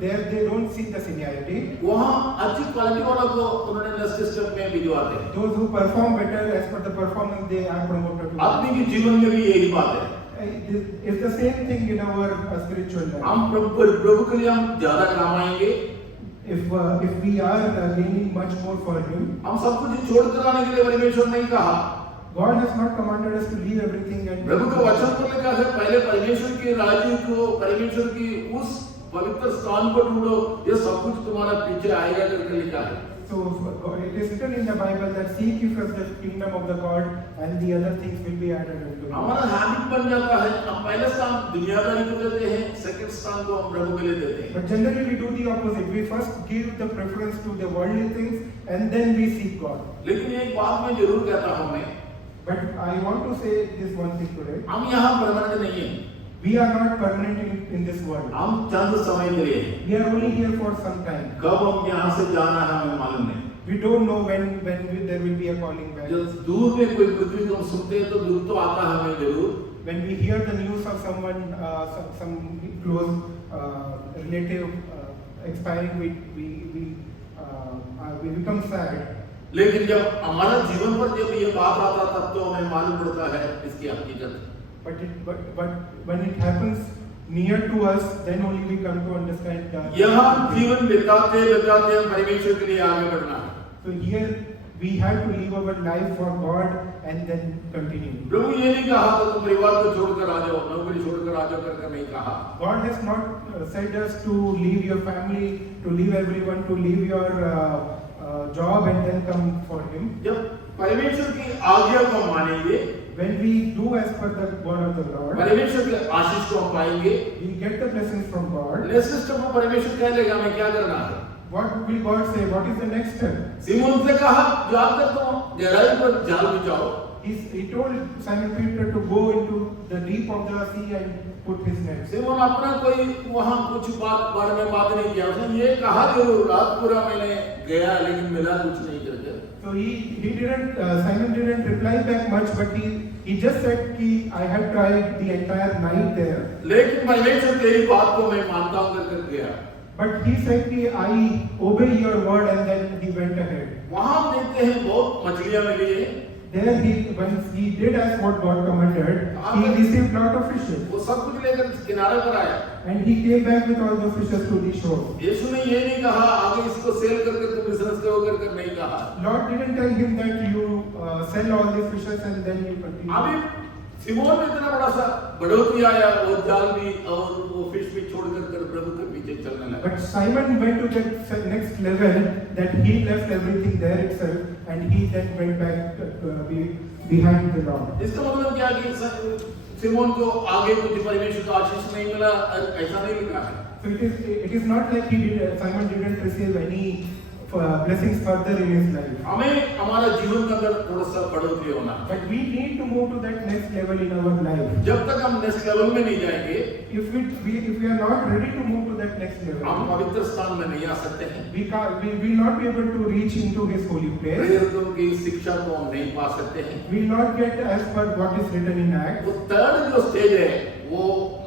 There they don't see the seniority. वहाँ अच्छी quality वाला को उन्होंने नेक्स्ट स्टेप में भिजवाते हैं। Those who perform better as per the performance, they are promoted to the आदमी के जीवन में भी यही बात है। It's the same thing in our spiritual life. हम प्रभु के लिए हम ज्यादा कमाएंगे, If we are gaining much more for Him, हम सब कुछ छोड़कर आने के लिए परमेश्वर नहीं कहा। God has not commanded us to leave everything and प्रभु के वचन को लिखा है पहले परमेश्वर के राज्य को, परमेश्वर की उस पवित्र स्थान को ढूंढो, ये सब कुछ तुम्हारा पीछे आएगा करके लिखा है। So it is written in the Bible that seek ye first the kingdom of the God and the other things will be added unto you. हमारा हैबिट बन जाता है, हम पहले स्थान दुनियादारी को देते हैं, सेकंड स्थान को हम प्रभु के लिए देते हैं। But generally we do the opposite. We first give the preference to the worldly things and then we seek God. लेकिन एक बात मैं जरूर कहता हूँ मैं, But I want to say this one thing today. हम यहाँ परमानेंट नहीं है, We are not permanent in this world. हम चंद समय के लिए हैं। We are only here for some time. कब हम यहाँ से जाना है हमें मालूम नहीं। We don't know when there will be a calling back. जो दूर में कोई पृथ्वी को हम सुनते हैं तो दुख तो आता है हमें जरूर। When we hear the news of someone, some close relative expiring, we become sad. लेकिन जब हमारा जीवन पर जब ये बात आता तब तो हमें मालूम पड़ता है इसकी हकीकत। But when it happens near to us, then only we come to understand that. यहाँ जीवन बिताते बिताते हम परमेश्वर के लिए आगे बढ़ना है। So here we have to live our life for God and then continue. प्रभु ये नहीं कहा तो तुम परिवार को छोड़कर आ जाओ, नौकरी छोड़कर आ जाओ करके नहीं कहा। God has not said us to leave your family, to leave everyone, to leave your job and then come for Him. जब परमेश्वर की आज्ञा को मानेंगे, When we do as per the word of the Lord, परमेश्वर के आशीष को हम पाएंगे। we get the blessings from God. Next step में परमेश्वर कह देगा हमें क्या करना है। What will God say? What is the next step? Simon से कहा जाकर तुम गहराई पर जाल बिछाओ। He told Simon Peter to go into the deep of the sea and put his nets. Simon अपना कोई वहाँ कुछ बारे में बात नहीं किया, उसने ये कहा जरूर रात पूरा मैंने गया लेकिन मिला कुछ नहीं करके। So Simon didn't reply back much, but he just said कि I have tried the entire night there. लेकिन परमेश्वर तेरी बात को मैं मानता हूँ करके गया। But he said कि I obey your word and then he went ahead. वहाँ हम देखते हैं बहुत मछलियाँ मिली है। There when he did as what God commanded, he received lot of fishes. वो सब कुछ लेकर किनारे पर आया। And he came back with all the fishes to the shore. यीशु ने ये नहीं कहा आगे इसको सेल करके तुम बिजनेस करो करके नहीं कहा। Lord didn't tell him that you sell all the fishes and then you continue. अभी सिमोन में इतना बड़ा सा बढ़ोतरी आया, वो जाल भी और वो फिश भी छोड़कर प्रभु के पीछे चलने लगा। But Simon went to that next level that he left everything there itself and he then went back behind the Lord. इसका मतलब क्या कि सिमोन को आगे कुछ परमेश्वर का आशीष नहीं मिला, ऐसा नहीं लिखा है। So it is not like Simon didn't receive any blessings further in his life. हमें हमारा जीवन का अंदर थोड़ा सा बढ़ोतरी होना। But we need to move to that next level in our life. जब तक हम नेक्स्ट लेवल में नहीं जाएंगे, If we are not ready to move to that next level, हम पवित्र स्थान में नहीं आ सकते हैं। we will not be able to reach into His holy place. प्रेरितों की शिक्षा को हम नहीं पा सकते हैं। We will not get as per what is written in Acts. वो थर्ड जो स्टेज है वो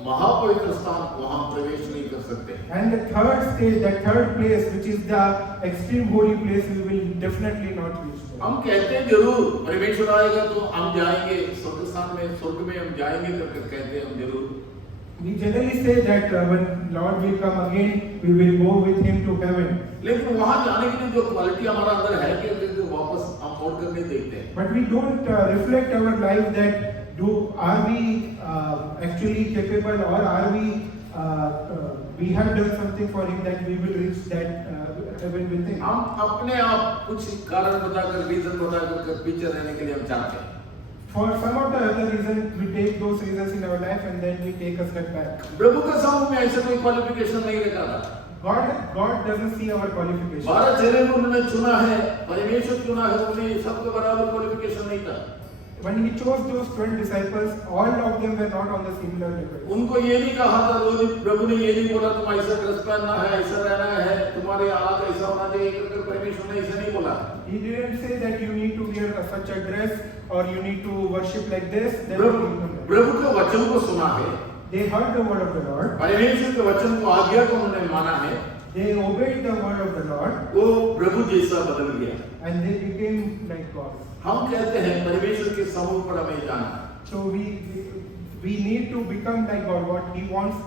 महापवित्र स्थान, वहां प्रवेश नहीं कर सकते। And the third stage, that third place, which is the extreme holy place, we will definitely not reach there. हम कहते हैं जरूर परमेश्वर आएगा तो हम जाएंगे स्वर्ग स्थान में, स्वर्ग में हम जाएंगे करके कहते हैं हम जरूर। We generally say that when Lord will come again, we will go with Him to heaven. लेकिन वहां जाने के लिए जो क्वालिटी हमारा अंदर है कि जो वापस हम मोड़ कर नहीं देखते हैं। But we don't reflect our life that are we actually capable or are we have done something for Him that we will reach that heaven with Him. हम अपने आप कुछ कारण बताकर रीजन बताकर पीछे रहने के लिए हम चाहते हैं। For some of the other reasons, we take those reasons in our life and then we take a step back. प्रभु के समूह में ऐसा कोई क्वालिफिकेशन नहीं रखा था। God doesn't see our qualifications. 12 चेले को उन्होंने चुना है, परमेश्वर चुना है, उन्हें सबके बराबर क्वालिफिकेशन नहीं था। When he chose those 12 disciples, all of them were not on the similar level. उनको ये नहीं कहा था, रोज प्रभु ने ये नहीं बोला तुम ऐसा ड्रेस पहनना है, ऐसा रहना है, तुम्हारे आग ऐसा होना चाहिए, करके परमेश्वर ने ऐसा नहीं बोला। He didn't say that you need to wear such a dress or you need to worship like this. Then you will come back. प्रभु के वचन को सुना है, They heard the word of the Lord. परमेश्वर के वचन को आज्ञा को उन्होंने माना है, They obeyed the word of the Lord वो प्रभु जैसा बदल गया। and they became like God. हम कहते हैं परमेश्वर के समूह पर हमें जाना। So we need to become like God. What He wants,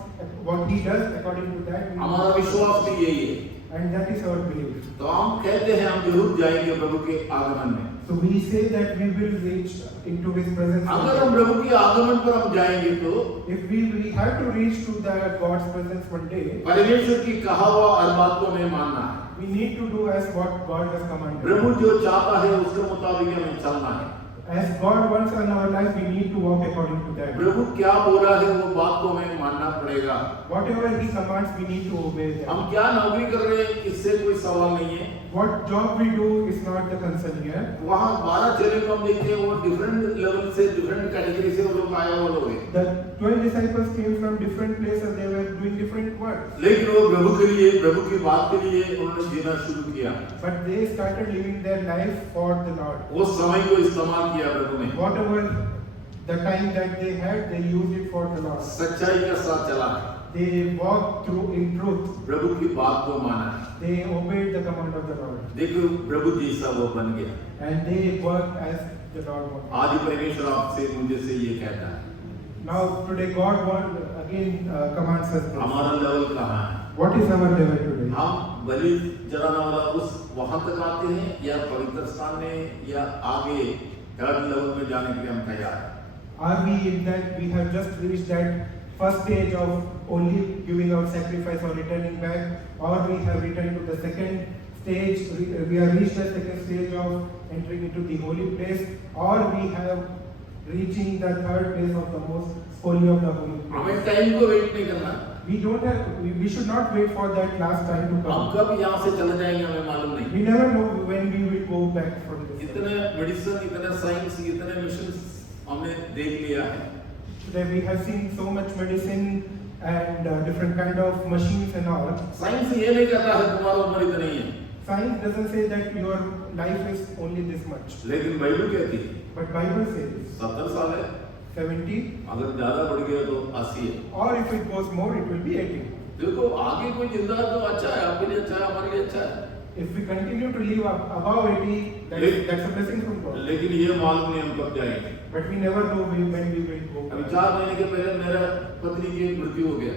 what He does, according to that. हमारा विश्वास भी यही है। And that is our belief. तो हम कहते हैं हम जरूर जाएंगे प्रभु के आगमन में। So we say that we will reach into His presence. अगर हम प्रभु के आगमन पर हम जाएंगे तो If we have to reach to the God's presence one day, परमेश्वर की कहा हुआ हर बात को हमें मानना है। we need to do as what God has commanded. प्रभु जो चाहता है उसके मुताबिक हमें चलना है। As God wants in our life, we need to walk according to that. प्रभु क्या बोला है वो बात को हमें मानना पड़ेगा। Whatever He commands, we need to obey them. हम क्या नौकरी कर रहे हैं इससे कोई सवाल नहीं है। What job we do is not the concern here. वहाँ 12 चेले को हम देखते हैं वो डिफरेंट लेवल से डिफरेंट कैटेगरी से वो लोग आए हुए लोग हैं। The 12 disciples came from different places. They were doing different work. लेकिन वो प्रभु के लिए प्रभु की बात के लिए उन्होंने जीना शुरू किया। But they started living their life for the Lord. वो समय को इस्तेमाल किया प्रभु ने। Whatever the time that they had, they used it for the Lord. सच्चाई के साथ चला। They walked through in truth. प्रभु की बात को माना। They obeyed the command of the Lord. देखो प्रभु जैसा वो बन गया। And they worked as the Lord wanted. आज परमेश्वर आपसे मुझे से ये कहता है। Now today God commands us this. हमारा लेवल कहाँ है? What is our level today? हम बलि जलाने वाला उस वहां तक आते हैं या पवित्र स्थान में या आगे थर्ड लेवल में जाने के लिए हम तैयार हैं? Are we in that we have just reached that first stage of only giving out sacrifice or returning back, or we have returned to the second stage, we have reached the second stage of entering into the holy place, or we have reaching the third place of the most holy of the holy place? हमें time को wait नहीं करना। We should not wait for that last time to हम come. कब यहाँ से चले जाएंगे हमें मालूम नहीं। We never know when we will go back from this. इतने मेडिसिन, इतने साइंस, इतने मिशन हमने देख लिया है। Today we have seen so much medicine and different kind of machines and all. Science ये नहीं कहता है तुम्हारा उम्र इतनी है, Science doesn't say that your life is only this much, लेकिन बाइबल कहती है but Bible says 70 साल है, 70, अगर ज्यादा बढ़ गया तो 80 है। or if it goes more, it will be 80. देखो आगे कोई जिंदा है तो अच्छा है, आपके लिए अच्छा है, हमारे लिए अच्छा है। If we continue to live above 80, that's a blessing from God. लेकिन ये मालूम नहीं हम कब जाएंगे। But we never know when we will go अभी back. 4 महीने के पहले मेरा पत्नी की मृत्यु हो गया,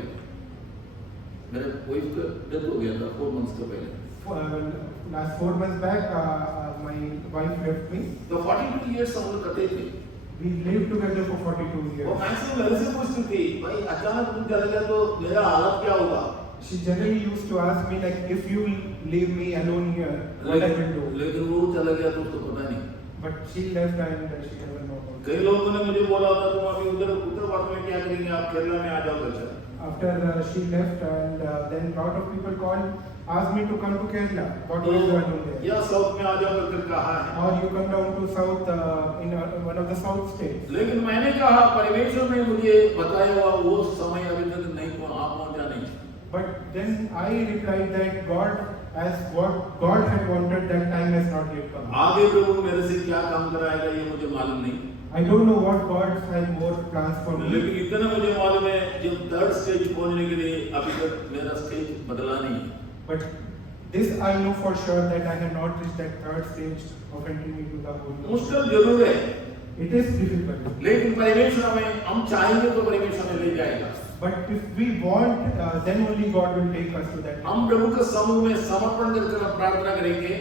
मेरे वाइफ का डेथ हो गया था 4 मंथ्स के पहले। Last 4 months back, my wife left me. तो 42 इयर्स हम लोग कटे थे। We lived together for 42 वो years. मैक्सिमम मेरे से पूछती थी, भाई अचानक तुम चले गए तो मेरा हालत क्या होगा? She generally used to ask me like, if you leave me alone here, what I will do. लेकिन वो चला गया तो उसको पता नहीं। But she left and she never know about it. कई लोगों ने मुझे बोला था तुम अभी उधर उत्तर भारत में क्या करेंगे, आप केरला में आ जाओ घर से। After she left, and then lot of people called, asked me to come to Kerala. What will you do there? या साउथ में आ जाओ करके कहा है। Or you come down to south in one of the south states. लेकिन मैंने कहा परमेश्वर ने मुझे बताया हुआ वो समय अभी तक नहीं पहुंचा नहीं। But then I replied that what God had wanted, that time has not yet come. आगे प्रभु मेरे से क्या काम कराएगा ये मुझे मालूम नहीं। I don't know what God had more plans for me. लेकिन इतना मुझे मालूम है जब थर्ड स्टेज पहुंचने के लिए अभी तक मेरा स्टेज बदला नहीं। But this I know for sure that I have not reached that third stage of entering into the holy. मुश्किल जरूर है, It is difficult. लेकिन परमेश्वर हमें हम चाहेंगे तो परमेश्वर हमें ले जाएगा। But if we want, then only God will take us to that. हम प्रभु के समूह में समर्पण करके हम प्रार्थना करेंगे,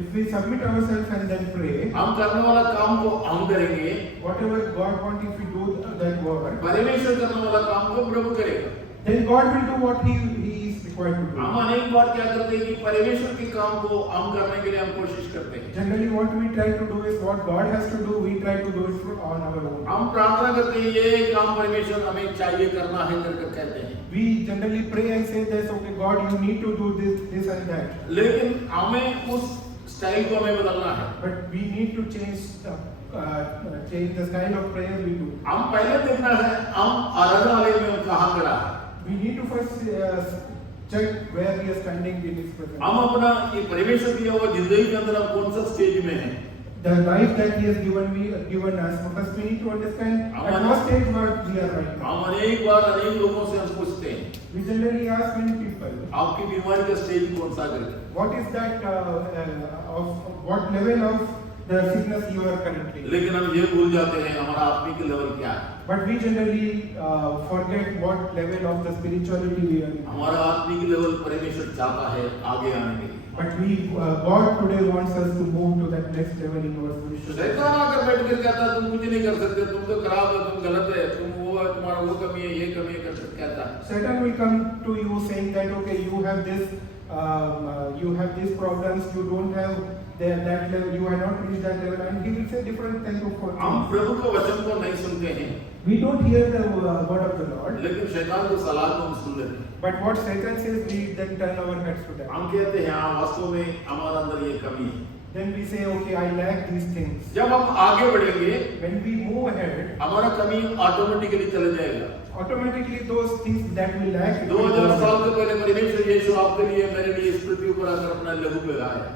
If we submit ourselves and then pray, हम करने वाला काम को हम करेंगे, whatever God wants, if we do that work, परमेश्वर करने वाला काम को प्रभु करेगा। then God will do what He is required to हम do. अनेक बार क्या करते हैं कि परमेश्वर के काम को हम करने के लिए हम कोशिश करते हैं। Generally, what we try to do is what God has to do, we try to do it on our own. हम प्रार्थना करते हैं ये काम परमेश्वर हमें चाहिए करना है करके कहते हैं। We generally pray and say this, okay, God, you need to do this and that. लेकिन हमें उस स्टाइल को हमें बदलना है। But we need to change the style of prayer we do. हम पहले देखना है हम आराधनालय में हम कहाँ खड़ा है। We need to first check where we are standing in His presence. हम अपना ये परमेश्वर दिया हुआ जिंदगी के अंदर हम कौन सा स्टेज में हैं। The life that He has given us, first we need to understand at what stage we are right now. हम अनेक बार अनेक लोगों से हम पूछते हैं We generally ask many people, आपकी बीमारी का स्टेज कौन सा है। what is that of what level of the sickness you are currently? लेकिन हम ये भूल जाते हैं हमारा आत्मिक लेवल क्या है। But we generally forget what level of the spirituality we are in. हमारा आत्मिक लेवल परमेश्वर चाहता है आगे आने के लिए। But God today wants us to move to that next level in our spiritual life. शैतान आकर बैठ कर कहता है तुम कुछ नहीं कर सकते, तुम तो खराब है, तुम गलत है, तुम वो है, तुम्हारा वो कमी है, ये कमी है कर कहता है। Satan will come to you saying that okay, you have these problems, you don't have that level, you have not reached that level, and he will say different things of हम things. प्रभु के वचन को नहीं सुनते हैं, We don't hear the word of the Lord, लेकिन शैतान की सलाह को हम सुन लेते हैं। but what Satan says, we then turn our heads to that. हम कहते हैं हाँ वास्तव में हमारे अंदर ये कमी है। Then we say, okay, I lack these things. जब हम आगे बढ़ेंगे When we move ahead, हमारा कमी ऑटोमेटिकली चले जाएगा। automatically those things that we lack, it will 2000 go साल away. के पहले परमेश्वर यीशु आपके लिए मेरे लिए इस पृथ्वी पर आकर अपना लहू बहाया।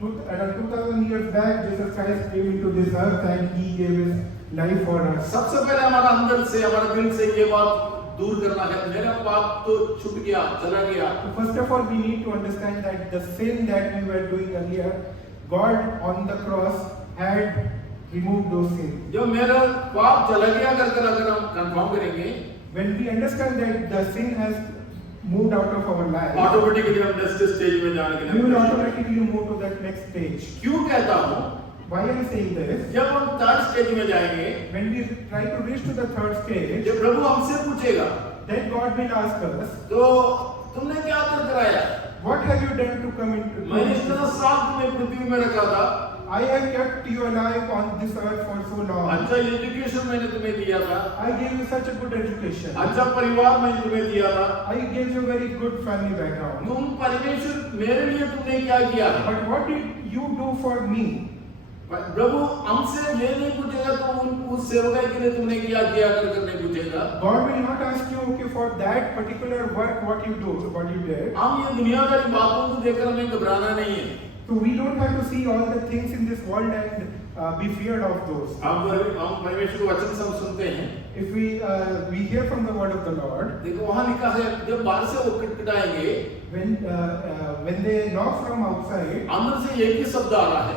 2000 years back, Jesus Christ came into this earth and He gave His life for us. सबसे पहले हमारा अंदर से हमारे दिल से ये बात दूर करना है मेरा पाप तो छूट गया चला गया। So first of all, we need to understand that the sin that we were doing earlier, God on the cross had removed those sins. जो मेरा पाप चला गया कर अगर हम कंफर्म करेंगे When we understand that the sin has moved out of our life, automatically हम नेक्स्ट स्टेज में जाने के we will लिए automatically move to that next stage. क्यों कहता हूँ Why I am saying this? जब हम थर्ड स्टेज में जाएंगे When we try to reach to the third stage, जब प्रभु हमसे पूछेगा then God will ask us, तो तुमने क्या कराया। what have you done to come into मैंने this? इतना साल तुम्हें पृथ्वी में रखा था, I have kept you alive on this earth for so long. अच्छा एजुकेशन मैंने तुम्हें दिया था, I gave you such a good education. अच्छा परिवार मैंने तुम्हें दिया था, I gave you a very good family background. तुम परमेश्वर मेरे लिए तुमने क्या किया है। But what did you do for me? प्रभु हमसे ये नहीं पूछेगा तो उस सेवकाई के लिए तुमने क्या किया कर नहीं पूछेगा। God will not ask you, okay, for that particular work, what you do, what you did. हम ये दुनियादारी बातों को देखकर हमें घबराना नहीं है। So we don't have to see all the things in this world and be feared of those. हम परमेश्वर वचन से हम सुनते हैं। If we hear from the word of the Lord, देखो वहाँ लिखा है जब बाहर से वो खटखटाएंगे when they knock from outside, अंदर से एक ही शब्द आ रहा है,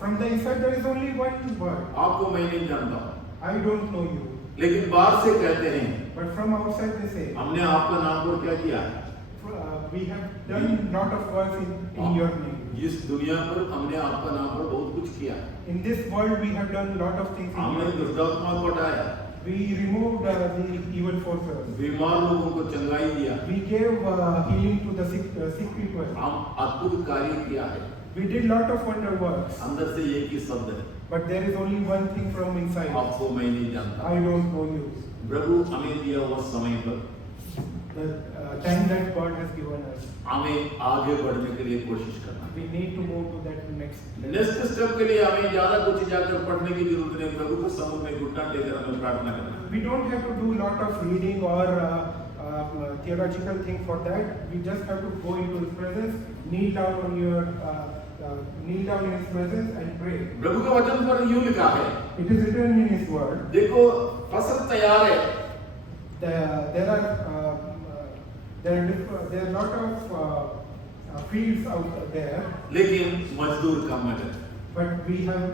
from the inside there is only one word. आपको मैं नहीं जानता हूँ, I don't know you. लेकिन बाहर से कहते हैं But from outside they say, हमने आपका नाम पर क्या किया है। we have done lot of works in your name. इस दुनिया पर हमने आपका नाम पर बहुत कुछ किया है। In this world we have done lot of things. हमने दुष्टात्मा को हटाया, We removed the evil forces. बीमार लोगों को चंगाई दिया, We gave healing to the sick people. हम अद्भुत कार्य किया है। We did lot of wonder works. अंदर से एक ही शब्द है, But there is only one thing from inside. आपको मैं नहीं जानता। I don't know you. प्रभु हमें दिया हुआ समय पर The time that God has given us. हमें आगे बढ़ने के लिए कोशिश करना। We need to move to that next level. Next step के लिए हमें ज्यादा कुछ जाकर पढ़ने की जरूरत नहीं, प्रभु के समुद्र में घुटना टेकर हमें प्रार्थना करना। We don't have to do lot of reading or theological thing for that. We just have to go into His presence, kneel down in His presence and pray. प्रभु के वचन पर यूं लिखा है, It is written in His word. देखो फसल तैयार है, There are lot of fields out there, लेकिन मजदूर कम है। but we have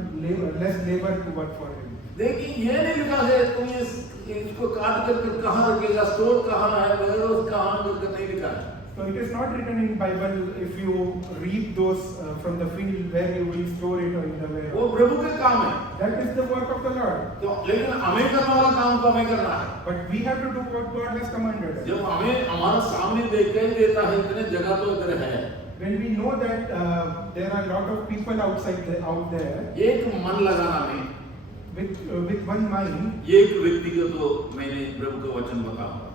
less labor to work for Him. देखिए ये नहीं लिखा है तुम इसको काट कर कहाँ रखेगा, स्टोर कहाँ है, वेयरहाउस कहाँ करके नहीं लिखा है। So it is not written in Bible if you reap those from the field where you will store it or in the warehouse. वो प्रभु के काम है। That is the work of the Lord. तो लेकिन हमें करने वाला काम काम को हमें करना है। But we have to do what God has commanded us. जब हमें हमारा सामने देख के ही देता है इतने जगह तो इधर है, When we know that there are a lot of people out there एक मन लगाना में with one mind, एक व्यक्ति को तो मैंने प्रभु का वचन बताऊंगा।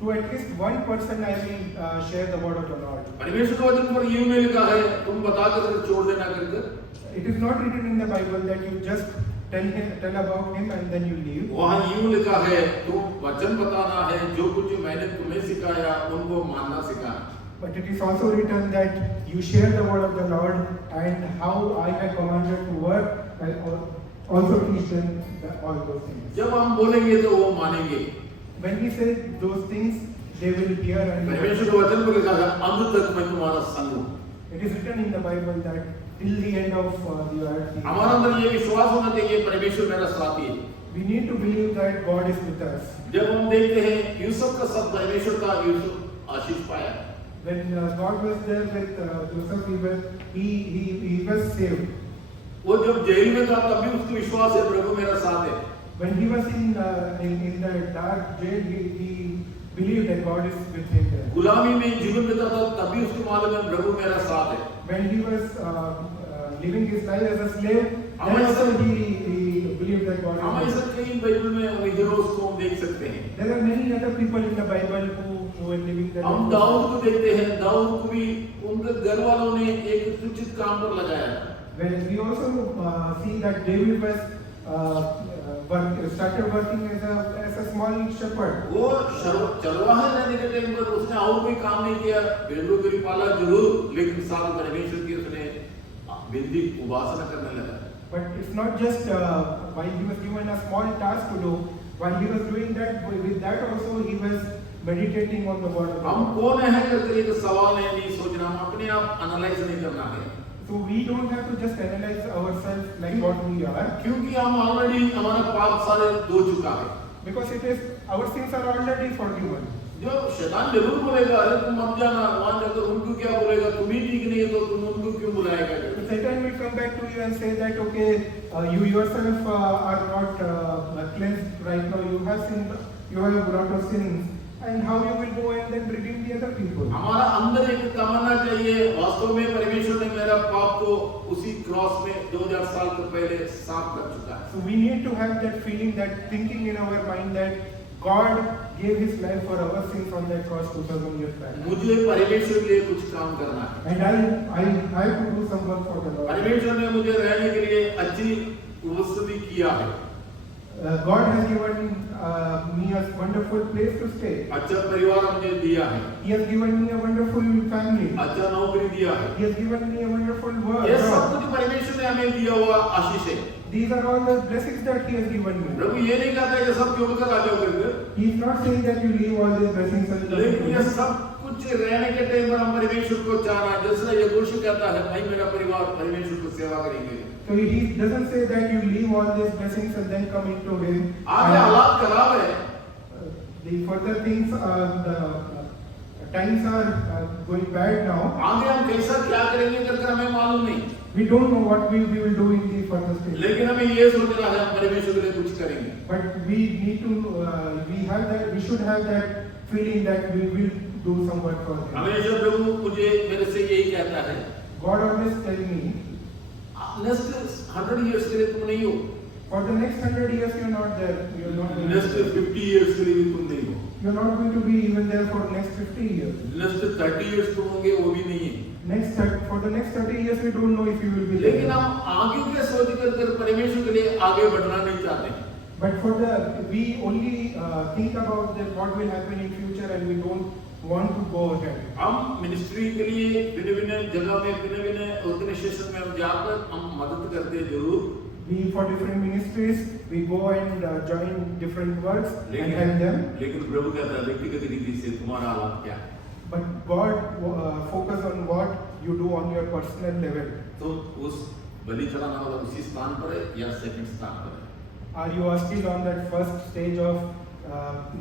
to at least one person I will share the word of the Lord. परमेश्वर के वचन पर यूं नहीं लिखा है तुम बता कर छोड़ देना करके, It is not written in the Bible that you just tell about him and then you leave. वहाँ यूं लिखा है तुम वचन बताना है, जो कुछ मैंने तुम्हें सिखाया उनको मानना सिखाना। But it is also written that you share the word of the Lord and how I have commanded to work, I also teach them all those things. जब हम बोलेंगे तो वो मानेंगे। When we say those things, they will hear and परमेश्वर के वचन पर लिखा है अंत तक मैं तुम्हारा संग हूँ। it is written in the Bible that till the end of the earth. हमारा अंदर ये विश्वास होना चाहिए परमेश्वर मेरा साथी है। We need to believe that God is with us. जब हम देखते हैं यूसुफ का सब परमेश्वर का यूसुफ आशीष पाया। When God was there with Joseph, he was saved. वो जब जेल में था तब भी उसको विश्वास है प्रभु मेरा साथ है। When he was in the dark jail, he believed that God is with him there. गुलामी में जीवन बिता था तब भी उसको मालूम है प्रभु मेरा साथ है। When he was living his life as a slave, then also he believed that God हम is ऐसे with him. कई बाइबल में हीरोज को हम देख सकते हैं। There are many other people in the Bible who were living their हम life. दाऊद को देखते हैं, दाऊद को भी उनके घर वालों ने एक उचित काम पर लगाया। When we also see that David was started working as a small shepherd. वो चरवाहा रहने के टाइम पर उसने और कोई काम नहीं किया, भेड़ों को पाला जरूर, लेकिन साथ परमेश्वर की उसने बिंदी उपासना करने लगा। But it's not just while he was given a small task to do, while he was doing that, with that also he was meditating on the word of हम God. कौन है करके एक सवाल नहीं सोचना, हम अपने आप एनालाइज नहीं करना है, So we don't have to just analyze ourselves like what we are, क्योंकि हम ऑलरेडी हमारा पाप सारे धो चुका है। because it is our sins are already forgiven. जो शैतान जरूर बोलेगा अरे तुम मत जाना वहां जाकर, उनको क्या बोलेगा तुम ही ठीक नहीं है तो तुम उनको क्यों बुलाएगा। So Satan will come back to you and say that okay, you yourself are not cleansed right now. You have sinned, you have a lot of sins, and how you will go and then redeem the other people. हमारा अंदर एक तमन्ना चाहिए, वास्तव में परमेश्वर ने मेरा पाप को उसी क्रॉस में 2000 साल पहले साफ कर चुका है। So we need to have that feeling, that thinking in our mind that God gave His life for our sins on that cross 2000 years back. मुझे परमेश्वर के लिए कुछ काम करना है। And I have to do some work for the Lord. परमेश्वर ने मुझे रहने के लिए अच्छी व्यवस्था भी किया है। God has given me a wonderful place to stay. अच्छा परिवार मुझे दिया है, He has given me a wonderful family. अच्छा नौकरी दिया है, He has given me a wonderful work. ये सब कुछ परमेश्वर ने हमें दिया हुआ आशीष है। These are all the blessings that He has given me. प्रभु ये नहीं कहता ये सब छोड़कर आ जाओ करके, He is not saying that you leave all these blessings and come लेकिन to ये Him. सब कुछ रहने के टाइम पर हम परमेश्वर को चाहना, जैसे ये घोष कहता है भाई मेरा परिवार परमेश्वर को सेवा करेंगे। So He doesn't say that you leave all these blessings and then come into Him. आगे हालात खराब है, The further things, the times are going bad now. आगे हम कैसा क्या करेंगे करके हमें मालूम नहीं, We don't know what we will do in the further stage. लेकिन हमें ये सोचना है हम परमेश्वर के लिए कुछ करेंगे। But we need to, we should have that feeling that we will do some work for Him. हमेशा प्रभु मुझे मेरे से यही कहता है, God always tell me, next 100 years के लिए तुम नहीं हो, for the next 100 years you are not there. You are not going next to be. 50 years के लिए भी तुम नहीं हो, You are not going to be even there for next 50 years. Next 30 years तुम होंगे वो भी नहीं है। For the next 30 years we don't know if you will be लेकिन there. हम आगे के सोच कर परमेश्वर के लिए आगे बढ़ना नहीं चाहते। But we only think about that what will happen in future and we don't want to go ahead. हम मिनिस्ट्री के लिए भिन्न-भिन्न जगह में भिन्न-भिन्न ऑर्गेनाइजेशन में हम जाकर हम मदद करते हैं जरूर, For different ministries we go and join different works and help them. लेकिन प्रभु कहता है व्यक्तिगत रीति से तुम्हारा हालात क्या है। But God focus on what you do on your personal level. तो उस बलि चढ़ाना वाला उसी स्थान पर है या सेकंड स्थान पर है? Are you still on that first stage of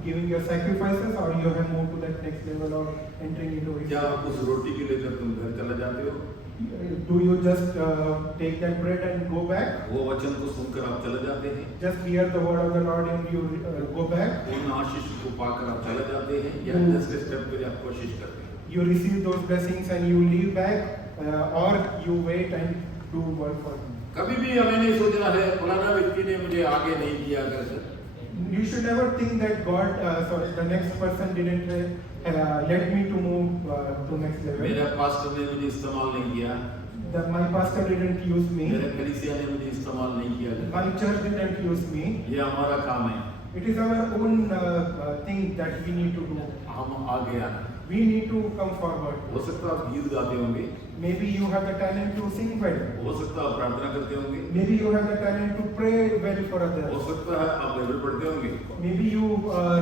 giving your sacrifices, or you have moved to that next level of entering into His? क्या उस रोटी के लेकर तुम घर चला जाते हो Do you just take that bread and go back? वो वचन को सुनकर आप चले जाते हैं, Just hear the word of the Lord and you go back? उन आशीष को पाकर आप चले जाते हैं, या दूसरे स्टेप पे आप कोशिश करते हैं? You receive those blessings and you leave back, or you wait and do work for Him? कभी भी हमें नहीं सोचना है फलाना व्यक्ति ने मुझे आगे नहीं किया करके। You should never think that God, the next person didn't let me to move to next level. मेरा पास्टर ने मुझे इस्तेमाल नहीं किया, My pastor didn't use me. मेरे कलीसिया ने मुझे इस्तेमाल नहीं किया करके। My church didn't use me. ये हमारा काम है, It is our own thing that we need to do. हम आगे आना। We need to come forward. हो सकता है आप गीत गाते होंगे, Maybe you have the talent to sing well. हो सकता है आप प्रार्थना करते होंगे, Maybe you have the talent to pray well for हो others. सकता है आप बाइबल पढ़ते होंगे, Maybe you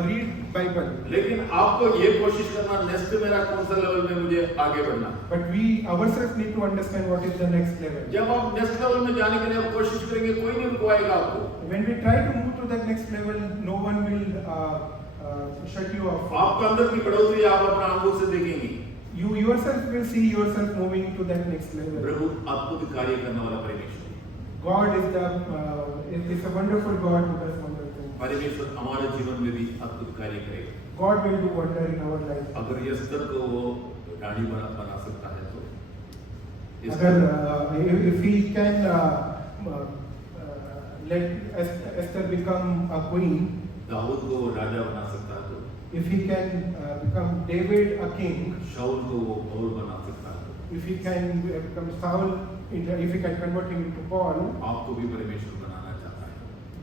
read Bible. लेकिन आपको ये कोशिश करना नेक्स्ट मेरा कौन सा लेवल में मुझे आगे बढ़ना। But we ourselves need to understand what is the next level. जब आप नेक्स्ट लेवल में जाने के लिए आप कोशिश करेंगे, कोई नहीं रुकवाएगा आपको। When we try to move to that next level, no one will shut you off. आपके अंदर की बढ़ोतरी आप अपना आंखों से देखेंगे। You yourself will see yourself moving to that next level. प्रभु अद्भुत कार्य करने वाला परमेश्वर, God is a wonderful God who does wonderful things. परमेश्वर हमारे जीवन में भी अद्भुत कार्य करेगा। God will do wonder in our life. अगर ये स्तर को वो गाड़ी बना सकता है तो अगर if he can let Esther become a queen, Dawood को वो राजा बना सकता है तो if he can become David a king, शाऊल को वो पौल बना सकता है तो if he can become Saul, if he can convert him into Paul, आपको भी परमेश्वर बनाना चाहता है।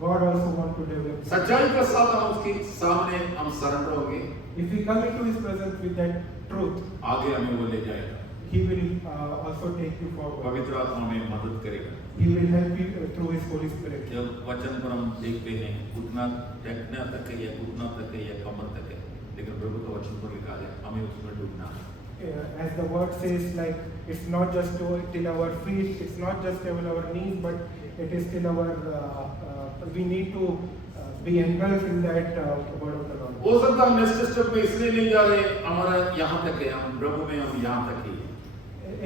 God also want to develop. सच्चाई के साथ हम उसके सामने हम सरेंडर होंगे, If we come into His presence with that truth, आगे हमें वो ले जाएगा। He will also take you forward. पवित्र आत्मा हमें मदद करेगा। He will help you through His Holy Spirit. जब वचन पर हम देखते हैं उतना टेकना तक है या घुटना तक है या कमर तक है, लेकिन प्रभु का वचन पर लिखा है हमें उसमें डूबना है। As the word says, like it's not just till our feet, it's not just till our knees, but it is till our. We need to be engulfed in that word of the Lord. हो सकता है हम next step में इसलिए नहीं जा रहे, हमारा यहाँ तक है, हम प्रभु में हम यहाँ तक ही हैं।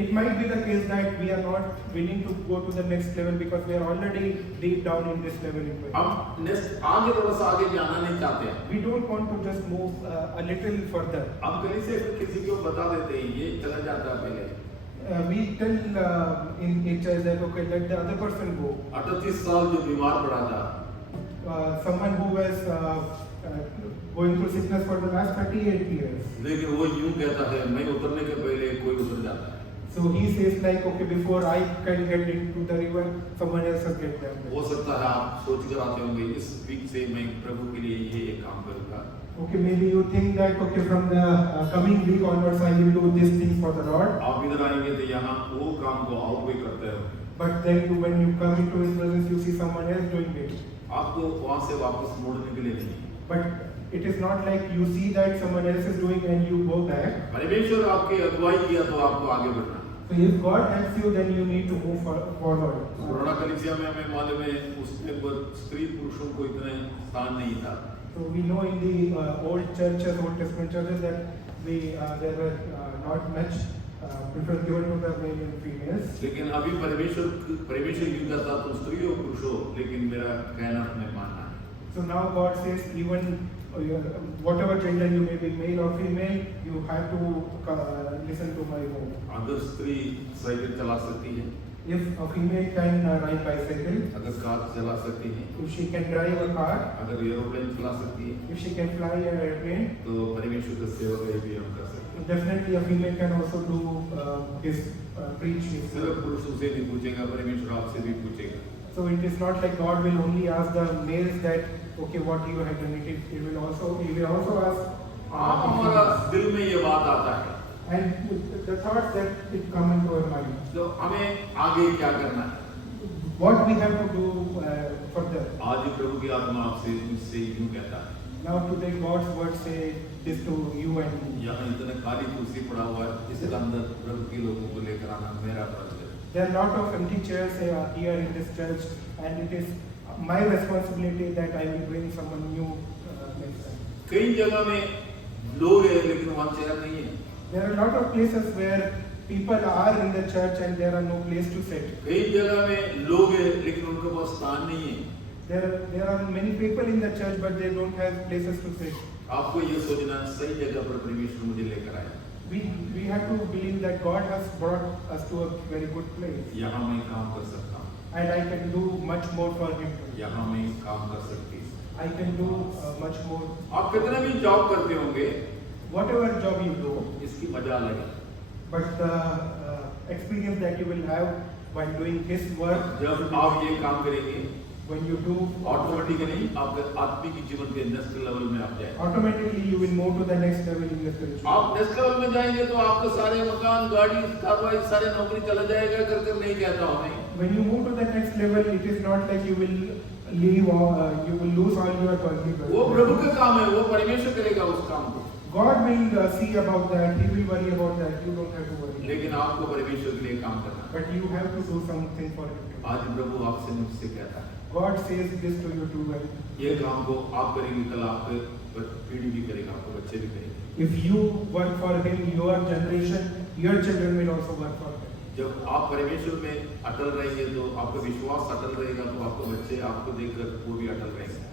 It might be the case that we are not willing to go to the next level because we are already deep down in this level in faith. हम नेक्स्ट आगे थोड़ा सा आगे जाना नहीं चाहते हैं। We don't want to just move a little further. हम कहीं से किसी को बता देते हैं ये चला जाता है पहले। We tell in church that okay, let the other person go. 38 साल जो बीमार पड़ा था, Someone who was going through sickness for the last 38 years. लेकिन वो यूं कहता है मैं उतरने के पहले कोई उतर जाता है। So he says like, okay, before I can get into the river, someone else will get there. हो सकता है आप सोच कर आते होंगे इस वीक से मैं प्रभु के लिए ये काम करूंगा। Okay, maybe you think that okay, from the coming week onwards, I will do these things for the Lord. आप इधर आएंगे तो यहाँ वो काम को और कोई करते हो, But then when you come into His presence, you see someone else doing it. आपको वहाँ से वापस मोड़ने के लिए नहीं। But it is not like you see that someone else is doing and you go back. परमेश्वर आपकी अगुवाई किया तो आपको आगे बढ़ना। So if God helps you, then you need to move forward. Corona कलीसिया में हमें मालूम है उसमें स्त्री पुरुषों को इतने स्थान नहीं था। So we know in the old churches, Old Testament churches, that there were not much preference given to the male and females. लेकिन अभी परमेश्वर यूं कहता तुम स्त्री हो पुरुष हो, लेकिन मेरा कहना तुम्हें मानना है। So now God says, even whatever gender you may be, male or female, you have to listen to my word. अगर स्त्री साइकिल चला सकती है, If a female can ride bicycle, अगर कार चला सकती है, if she can drive a car, अगर एरोप्लेन चला सकती है, if she can fly an airplane, तो परमेश्वर का सेवा भी हम कर सकते हैं। definitely a female can also do his preach his. सिर्फ पुरुष उसे नहीं पूछेगा, परमेश्वर आपसे भी पूछेगा। So it is not like God will only ask the males that okay, what you have done. He will also ask. हमारा दिल में ये बात आता है, And the thoughts that it come into our mind. तो हमें आगे क्या करना है? What we have to do further. आज ही प्रभु की आत्मा आपसे मुझसे यूं कहता है, Now today God's word say this to you and me. यहाँ इतने खाली कुर्सी पड़ा हुआ है, इसके अंदर प्रभु के लोगों को लेकर आना मेरा फर्ज है। There are a lot of empty chairs here in this church, and it is my responsibility that I will bring someone new next time. कई जगह में लोग हैं लेकिन वहाँ चेयर नहीं है। There are a lot of places where people are in the church and there are no place to sit. कई जगह में लोग हैं लेकिन उनके पास स्थान नहीं है। There are many people in the church but they don't have places to sit. आपको ये सोचना सही जगह पर परमेश्वर मुझे लेकर आया। We have to believe that God has brought us to a very good place. यहाँ मैं काम कर सकता हूँ, And I can do much more for Him. यहाँ मैं काम कर सकती हूँ। I can do much more. आप कितने भी जॉब करते होंगे, Whatever job you do, इसकी मजा अलग है। but the experience that you will have while doing His work, जब आप ये काम करेंगे when you do, ऑटोमेटिकली आपके आत्मिक जीवन के नेक्स्ट लेवल में आप जाएंगे। automatically you will move to the next level in the spiritual. आप नेक्स्ट लेवल में जाएंगे तो आपके सारे मकान, गाड़ी, कारवाई, सारे नौकरी चला जाएगा कर नहीं कहता हूँ मैं। When you move to the next level, it is not like you will leave or you will lose all your worldly वो प्रभु का काम है, वो परमेश्वर करेगा उस काम को। God will see about that. He will worry about that. You don't have to worry. लेकिन आपको परमेश्वर के लिए काम करना है। But you have to do something for Him. आज प्रभु आपसे मुझसे कहता है, God says this to you too. Well, ये काम को आप करेंगे, कल आपके पीढ़ी भी करेगा, आपके बच्चे भी करेंगे। if you work for Him, your generation, your children will also work for Him. जब आप परमेश्वर में अटल रहेंगे तो आपका विश्वास अटल रहेगा, तो आपके बच्चे आपको देखकर वो भी अटल रहेंगे।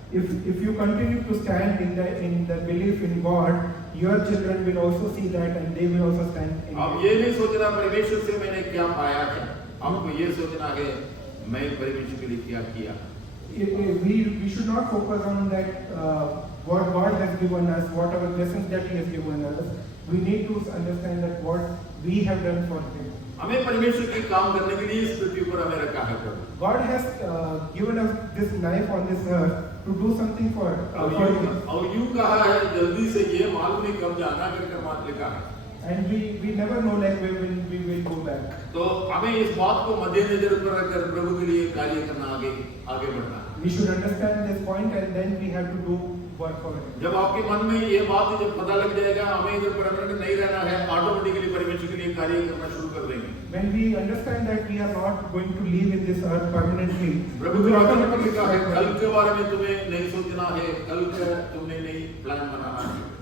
If you continue to stand in the belief in God, your children will also see that and they will also stand in आप it. ये नहीं सोचना परमेश्वर से मैंने क्या पाया है, आपको ये सोचना है मैं परमेश्वर के लिए क्या किया। We should not focus on that what God has given us, whatever blessings that He has given us. We need to understand that what we have done for Him. हमें परमेश्वर के काम करने के लिए इस पृथ्वी पर हमें रखा है प्रभु। God has given us this life on this earth to do something for Him. और यूं कहा है जल्दी से ये मालूम नहीं कब जाना करके बात लिखा है। And we never know like when we will go back. तो हमें इस बात को मद्देनजर पर रखकर प्रभु के लिए कार्य करना, आगे बढ़ना। We should understand this point and then we have to do work for Him. जब आपके मन में ये बात जब पता लग जाएगा हमें इधर परमानेंट नहीं रहना है, ऑटोमेटिकली परमेश्वर के लिए कार्य करना शुरू कर देंगे। When we understand that we are not going to live in this earth permanently, प्रभु के वचन में लिखा है कल के बारे में तुम्हें नहीं सोचना है, कल का तुमने नहीं प्लान बनाना है।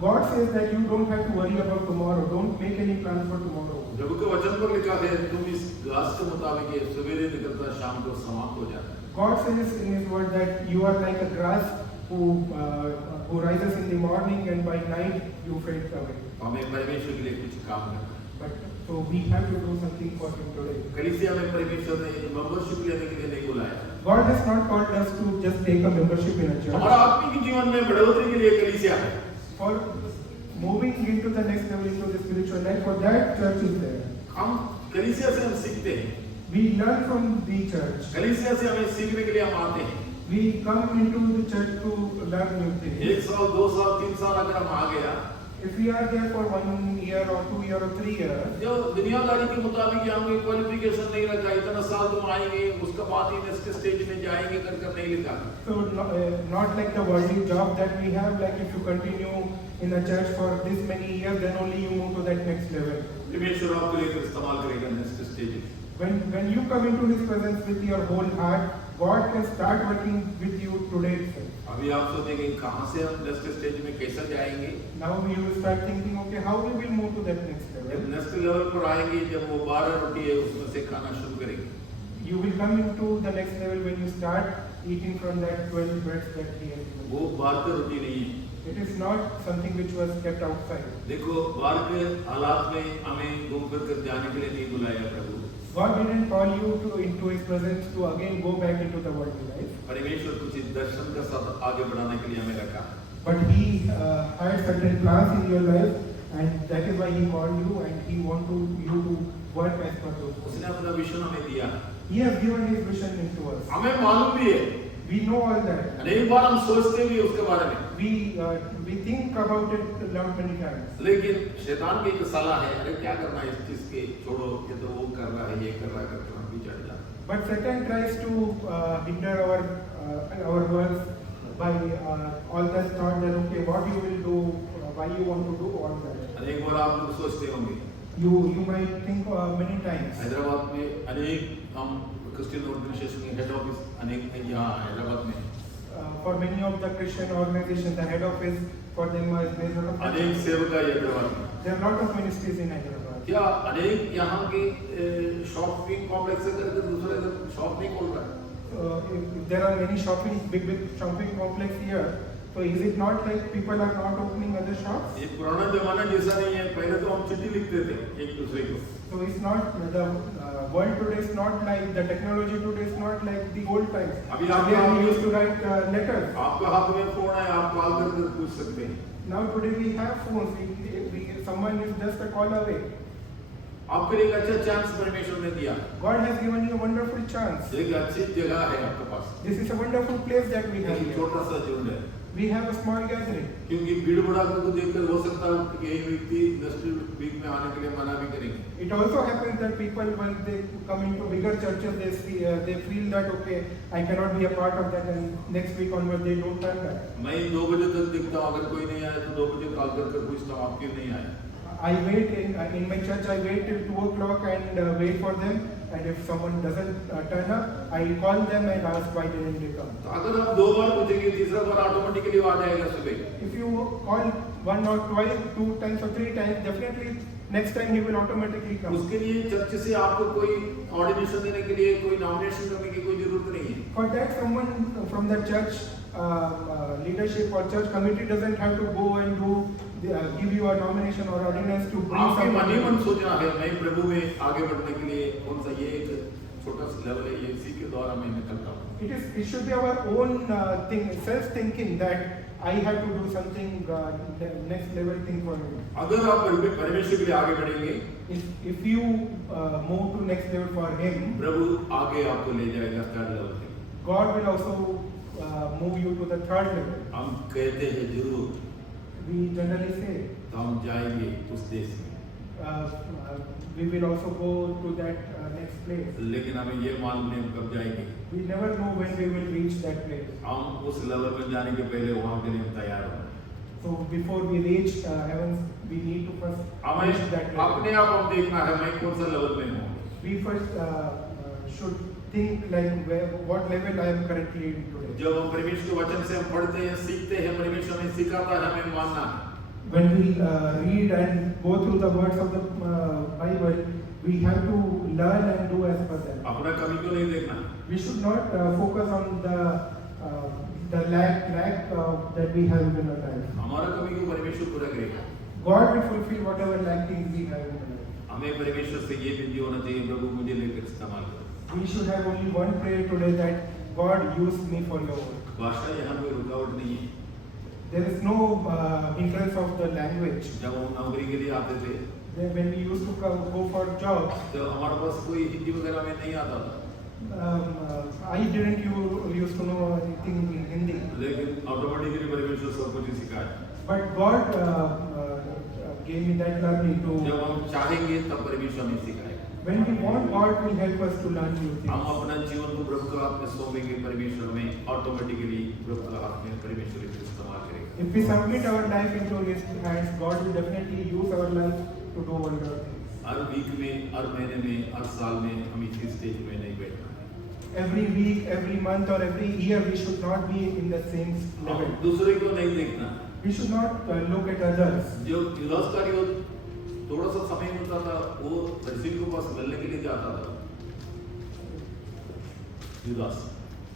God says that you don't have to worry about tomorrow. Don't make any plans for tomorrow. प्रभु के वचन पर लिखा है तुम इस घास के मुताबिक ये सवेरे निकलता शाम को समाप्त हो जाता है। God says in His word that you are like a grass who rises in the morning and by night you fade away. हमें परमेश्वर के लिए कुछ काम करना है। But so we have to do something for Him today. कलीसिया में परमेश्वर ने मेंबरशिप लेने के लिए नहीं बुलाया। God has not called us to just take a membership in a church. हमारा आत्मिक जीवन में बढ़ोतरी के लिए कलीसिया है। For moving into the next level into the spiritual life, for that church is there. हम कलीसिया से हम सीखते हैं, We learn from the church. कलीसिया से हमें सीखने के लिए हम आते हैं। We come into the church to learn new things. 1 साल 2 साल 3 साल अगर हम आ गया, If we are there for 1 year or 2 years or 3 years, जो दुनियादारी के मुताबिक हम कोई क्वालिफिकेशन नहीं रखा, इतना साल तुम आएंगे उसके बाद ही नेक्स्ट स्टेज में जाएंगे कर नहीं लिखा। so not like the worldly job that we have, like if you continue in the church for this many years, then only you move to that next level. परमेश्वर आपको लेकर इस्तेमाल करेगा next stage. When you come into His presence with your whole heart, God can start working with you today itself. अभी आप सोचेंगे कहाँ से हम नेक्स्ट स्टेज में कैसे जाएंगे। Now you will start thinking, okay, how we will move to that next जब level. नेक्स्ट लेवल पर आएंगे, जब वो 12 रोटी है उसमें से खाना शुरू करेंगे। You will come into the next level when you start eating from that 12 breads that He has given. वो बाहर की रोटी नहीं है। It is not something which was kept outside. देखो बाहर के हालात में हमें घूम फिर कर जाने के लिए नहीं बुलाया प्रभु। God didn't call you into His presence to again go back into the worldly life. परमेश्वर कुछ दर्शन के साथ आगे बढ़ाने के लिए हमें रखा। But He had certain plans in your life, and that is why He called you, and He wanted you to work as per those plans. उसने अपना विजन हमें दिया, He has given His vision into us. हमें मालूम भी है। We know all that. अनेक बार हम सोचते भी उसके बारे में, We think about it a lot many times. लेकिन शैतान की एक सलाह है, अरे क्या करना है इस चीज के, छोड़ो, ये तो वो कर रहा है, ये कर रहा है, करके हम भी चढ़ जाते हैं। But Satan tries to hinder our works by all that thought that okay, what you will do, why you want to do all that. अनेक बार आप लोग सोचते होंगे, You might think many times. Hyderabad में अनेक हम क्रिश्चियन ऑर्गेनाइजेशन के head office अनेक है यहाँ हैदराबाद में, For many of the Christian organizations, the head office for them is based out of अनेक सेवक है हैदराबाद में। There are a lot of ministries in Hyderabad. क्या अनेक यहाँ के शॉपिंग कॉम्प्लेक्स से करके दूसरे शॉप नहीं खोल रहा है? If there are many big shopping complex here, so is it not like people are not opening other shops? ये पुराना जमाना जैसा नहीं है, पहले तो हम चिट्ठी लिखते थे एक दूसरे को। So it's not the world today is not like the technology today is not like the old times. अभी आप Earlier we used to write letters. आपका हाथ में फोन है, आप कॉल करके पूछ सकते हैं। Now today we have phones. Someone is just a call away. आपके लिए एक अच्छा चांस परमेश्वर ने दिया। God has given you a wonderful chance. एक अच्छी जगह है आपके पास। This is a wonderful place that we have एक here. छोटा सा झुंड है। We have a small gathering. क्योंकि भीड़ भड़ाके को देखकर हो सकता है कि यही व्यक्ति इंडस्ट्रियल वीक में आने के लिए मना भी करेंगे। It also happens that people, when they come into bigger churches, they feel that okay, I cannot be a part of that, and next week onward they don't turn back. मैं 2 बजे तक देखता हूँ, अगर कोई नहीं आया तो 2 बजे कॉल करके पूछता हूँ आप क्यों नहीं आए? I wait in my church. I wait till 2 o'clock and wait for them. And if someone doesn't turn up, I call them and ask why didn't they come. तो अगर आप 2 बार पूछेंगे, तीसरा बार ऑटोमेटिकली आ जाएगा सुबह। If you call 1 or twice, 2 times or 3 times, definitely next time he will automatically come. उसके लिए church से आपको कोई ऑर्डिनेशन देने के लिए, कोई नॉमिनेशन करने की कोई जरूरत नहीं है। For that, someone from the church leadership or church committee doesn't have to go and give you a nomination or ordinance to bring आपके मन ही someone. मन सोचना है, मैं प्रभु में आगे बढ़ने के लिए कौन सा ये एक छोटा सा लेवल है, ये इसी के द्वारा मैं निकलता हूँ। It should be our own self thinking that I have to do something next level thing for me. अगर आप परमेश्वर के लिए आगे बढ़ेंगे, If you move to next level for him, प्रभु आगे आपको ले जाएगा 3rd लेवल पे। God will also move you to the 3rd level. हम कहते हैं जरूर We generally say तो हम जाएंगे उस देश में, we will also go to that next place. लेकिन हमें ये मालूम नहीं हम कब जाएंगे। We never know when we will reach that place. हम उस लेवल में जाने के पहले वहाँ के लिए तैयार हो। So before we reach heavens, we need to first reach that हमें अपने level. आप हम देखना है मैं कौन सा लेवल में हूँ। We first should think like what level I am currently in today. जब हम परमेश्वर के वचन से हम पढ़ते हैं, सीखते हैं, परमेश्वर हमें सिखाता है, हमें मानना है। When we read and go through the words of the Bible, we have to learn and do as per them. अपना कमी को नहीं देखना। We should not focus on the lack that we have in our life. हमारा कमी को परमेश्वर पूरा करेगा। God will fulfill whatever lacking we have in our life. हमें परमेश्वर से ये विनती होना चाहिए, प्रभु मुझे लेकर इस्तेमाल करो। We should have only one prayer today that God use me for your work. भाषा यहाँ कोई रुकावट नहीं है। There is no hindrance of the language. जब हम नौकरी के लिए आते थे, When we used to go for jobs, तो हमारे पास कोई हिंदी वगैरह में नहीं आता था। I didn't used to know anything in Hindi. लेकिन ऑटोमेटिकली परमेश्वर सब कुछ ही सिखाया। But God gave me that learning to. जब हम चाहेंगे तब परमेश्वर हमें सिखाएगा। When we want, God will help us to learn new हम things. अपना जीवन को प्रभु के हाथ में सौंपेंगे, परमेश्वर में ऑटोमेटिकली प्रभु के हाथ में परमेश्वर को इस्तेमाल करेगा। If we submit our life into His hands, God will definitely use our life to do wonder things. हर वीक में, हर महीने में, हर साल में हम इसी स्टेज में नहीं बैठना है। Every week, every month, or every year, we should not be in the same हम level. दूसरे को नहीं देखना। We should not look at others. जो लॉस कार्य थोड़ा सा समय मिलता था, वो रसीद के पास मिलने के लिए जाता था। Judas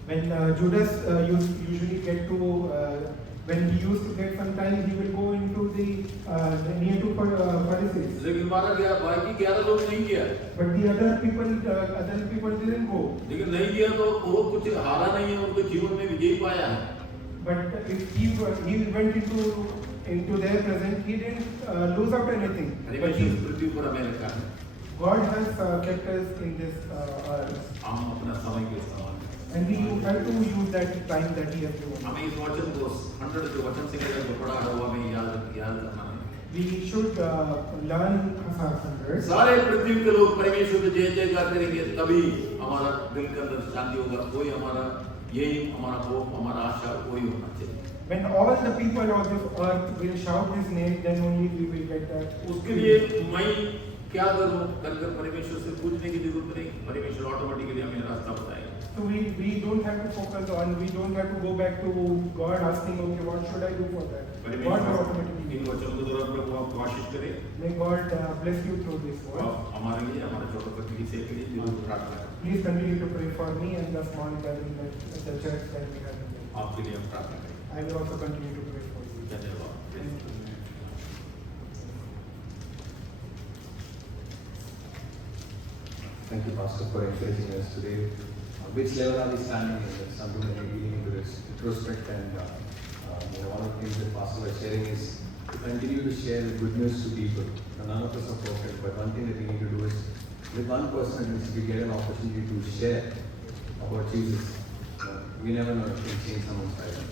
When Judas usually get to, when he used to get some time, he will go into the near to Pharisees. लेकिन मारा गया, बाकी 11 लोग नहीं किया। But the other people didn't go. लेकिन नहीं किया तो वो कुछ हारा नहीं है, उनके जीवन में विजय पाया है। But if he went into their presence, he didn't lose out anything. But परमेश्वर पृथ्वी पर हमें रखा है। God has kept us in this earth, हम अपना समय के इस्तेमाल करें। and we have to use that time that He has given. हमें इस वचन को 100 जो वचन से जो पढ़ा है वो हमें याद करना है। We should learn hundreds. सारे पृथ्वी के लोग परमेश्वर को जय जयकार करेंगे, तभी हमारा दिल के अंदर शांति होगा। कोई हमारा यही हमारा होप, हमारा आशा कोई होना चाहिए। When all the people of this earth will shout His name, then only we will get that. उसके लिए मैं क्या करूं, कर परमेश्वर से पूछने की जरूरत नहीं, परमेश्वर ऑटोमेटिकली हमें रास्ता बताएगा। So we don't have to focus on, we don't have to go back to God asking, okay, what should I do for that? God will automatically in do. वचनों के द्वारा प्रभु आपको आशीष करे May God bless you through this word. और हमारे लिए हमारे छोटे पत्नी से के लिए जरूर प्रार्थना करें Please continue to pray for me and the small gathering at the church that we have. आपके लिए हम प्रार्थना करें I will also continue to pray for you. धन्यवाद Thank you. Thank you, Pastor, for encouraging us today. On which level are we standing in? That's something that we're dealing into this retrospect, and one of the things that Pastor was sharing is to continue to share the good news to people. Now, none of us are perfect, but one thing that we need to do is, with one person, is we get an opportunity to share about Jesus. We never know if we can change someone's life.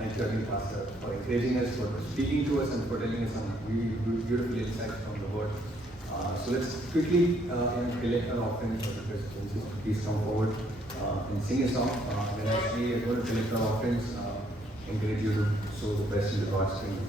Thank you again, Pastor, for encouraging us, for speaking to us, and for telling us some really beautiful insights from the Word. So let's quickly collect our offerings for the Christians. Please come forward and sing a song. Then as we are going to collect our offerings, encourage you to sow the best into God's kingdom.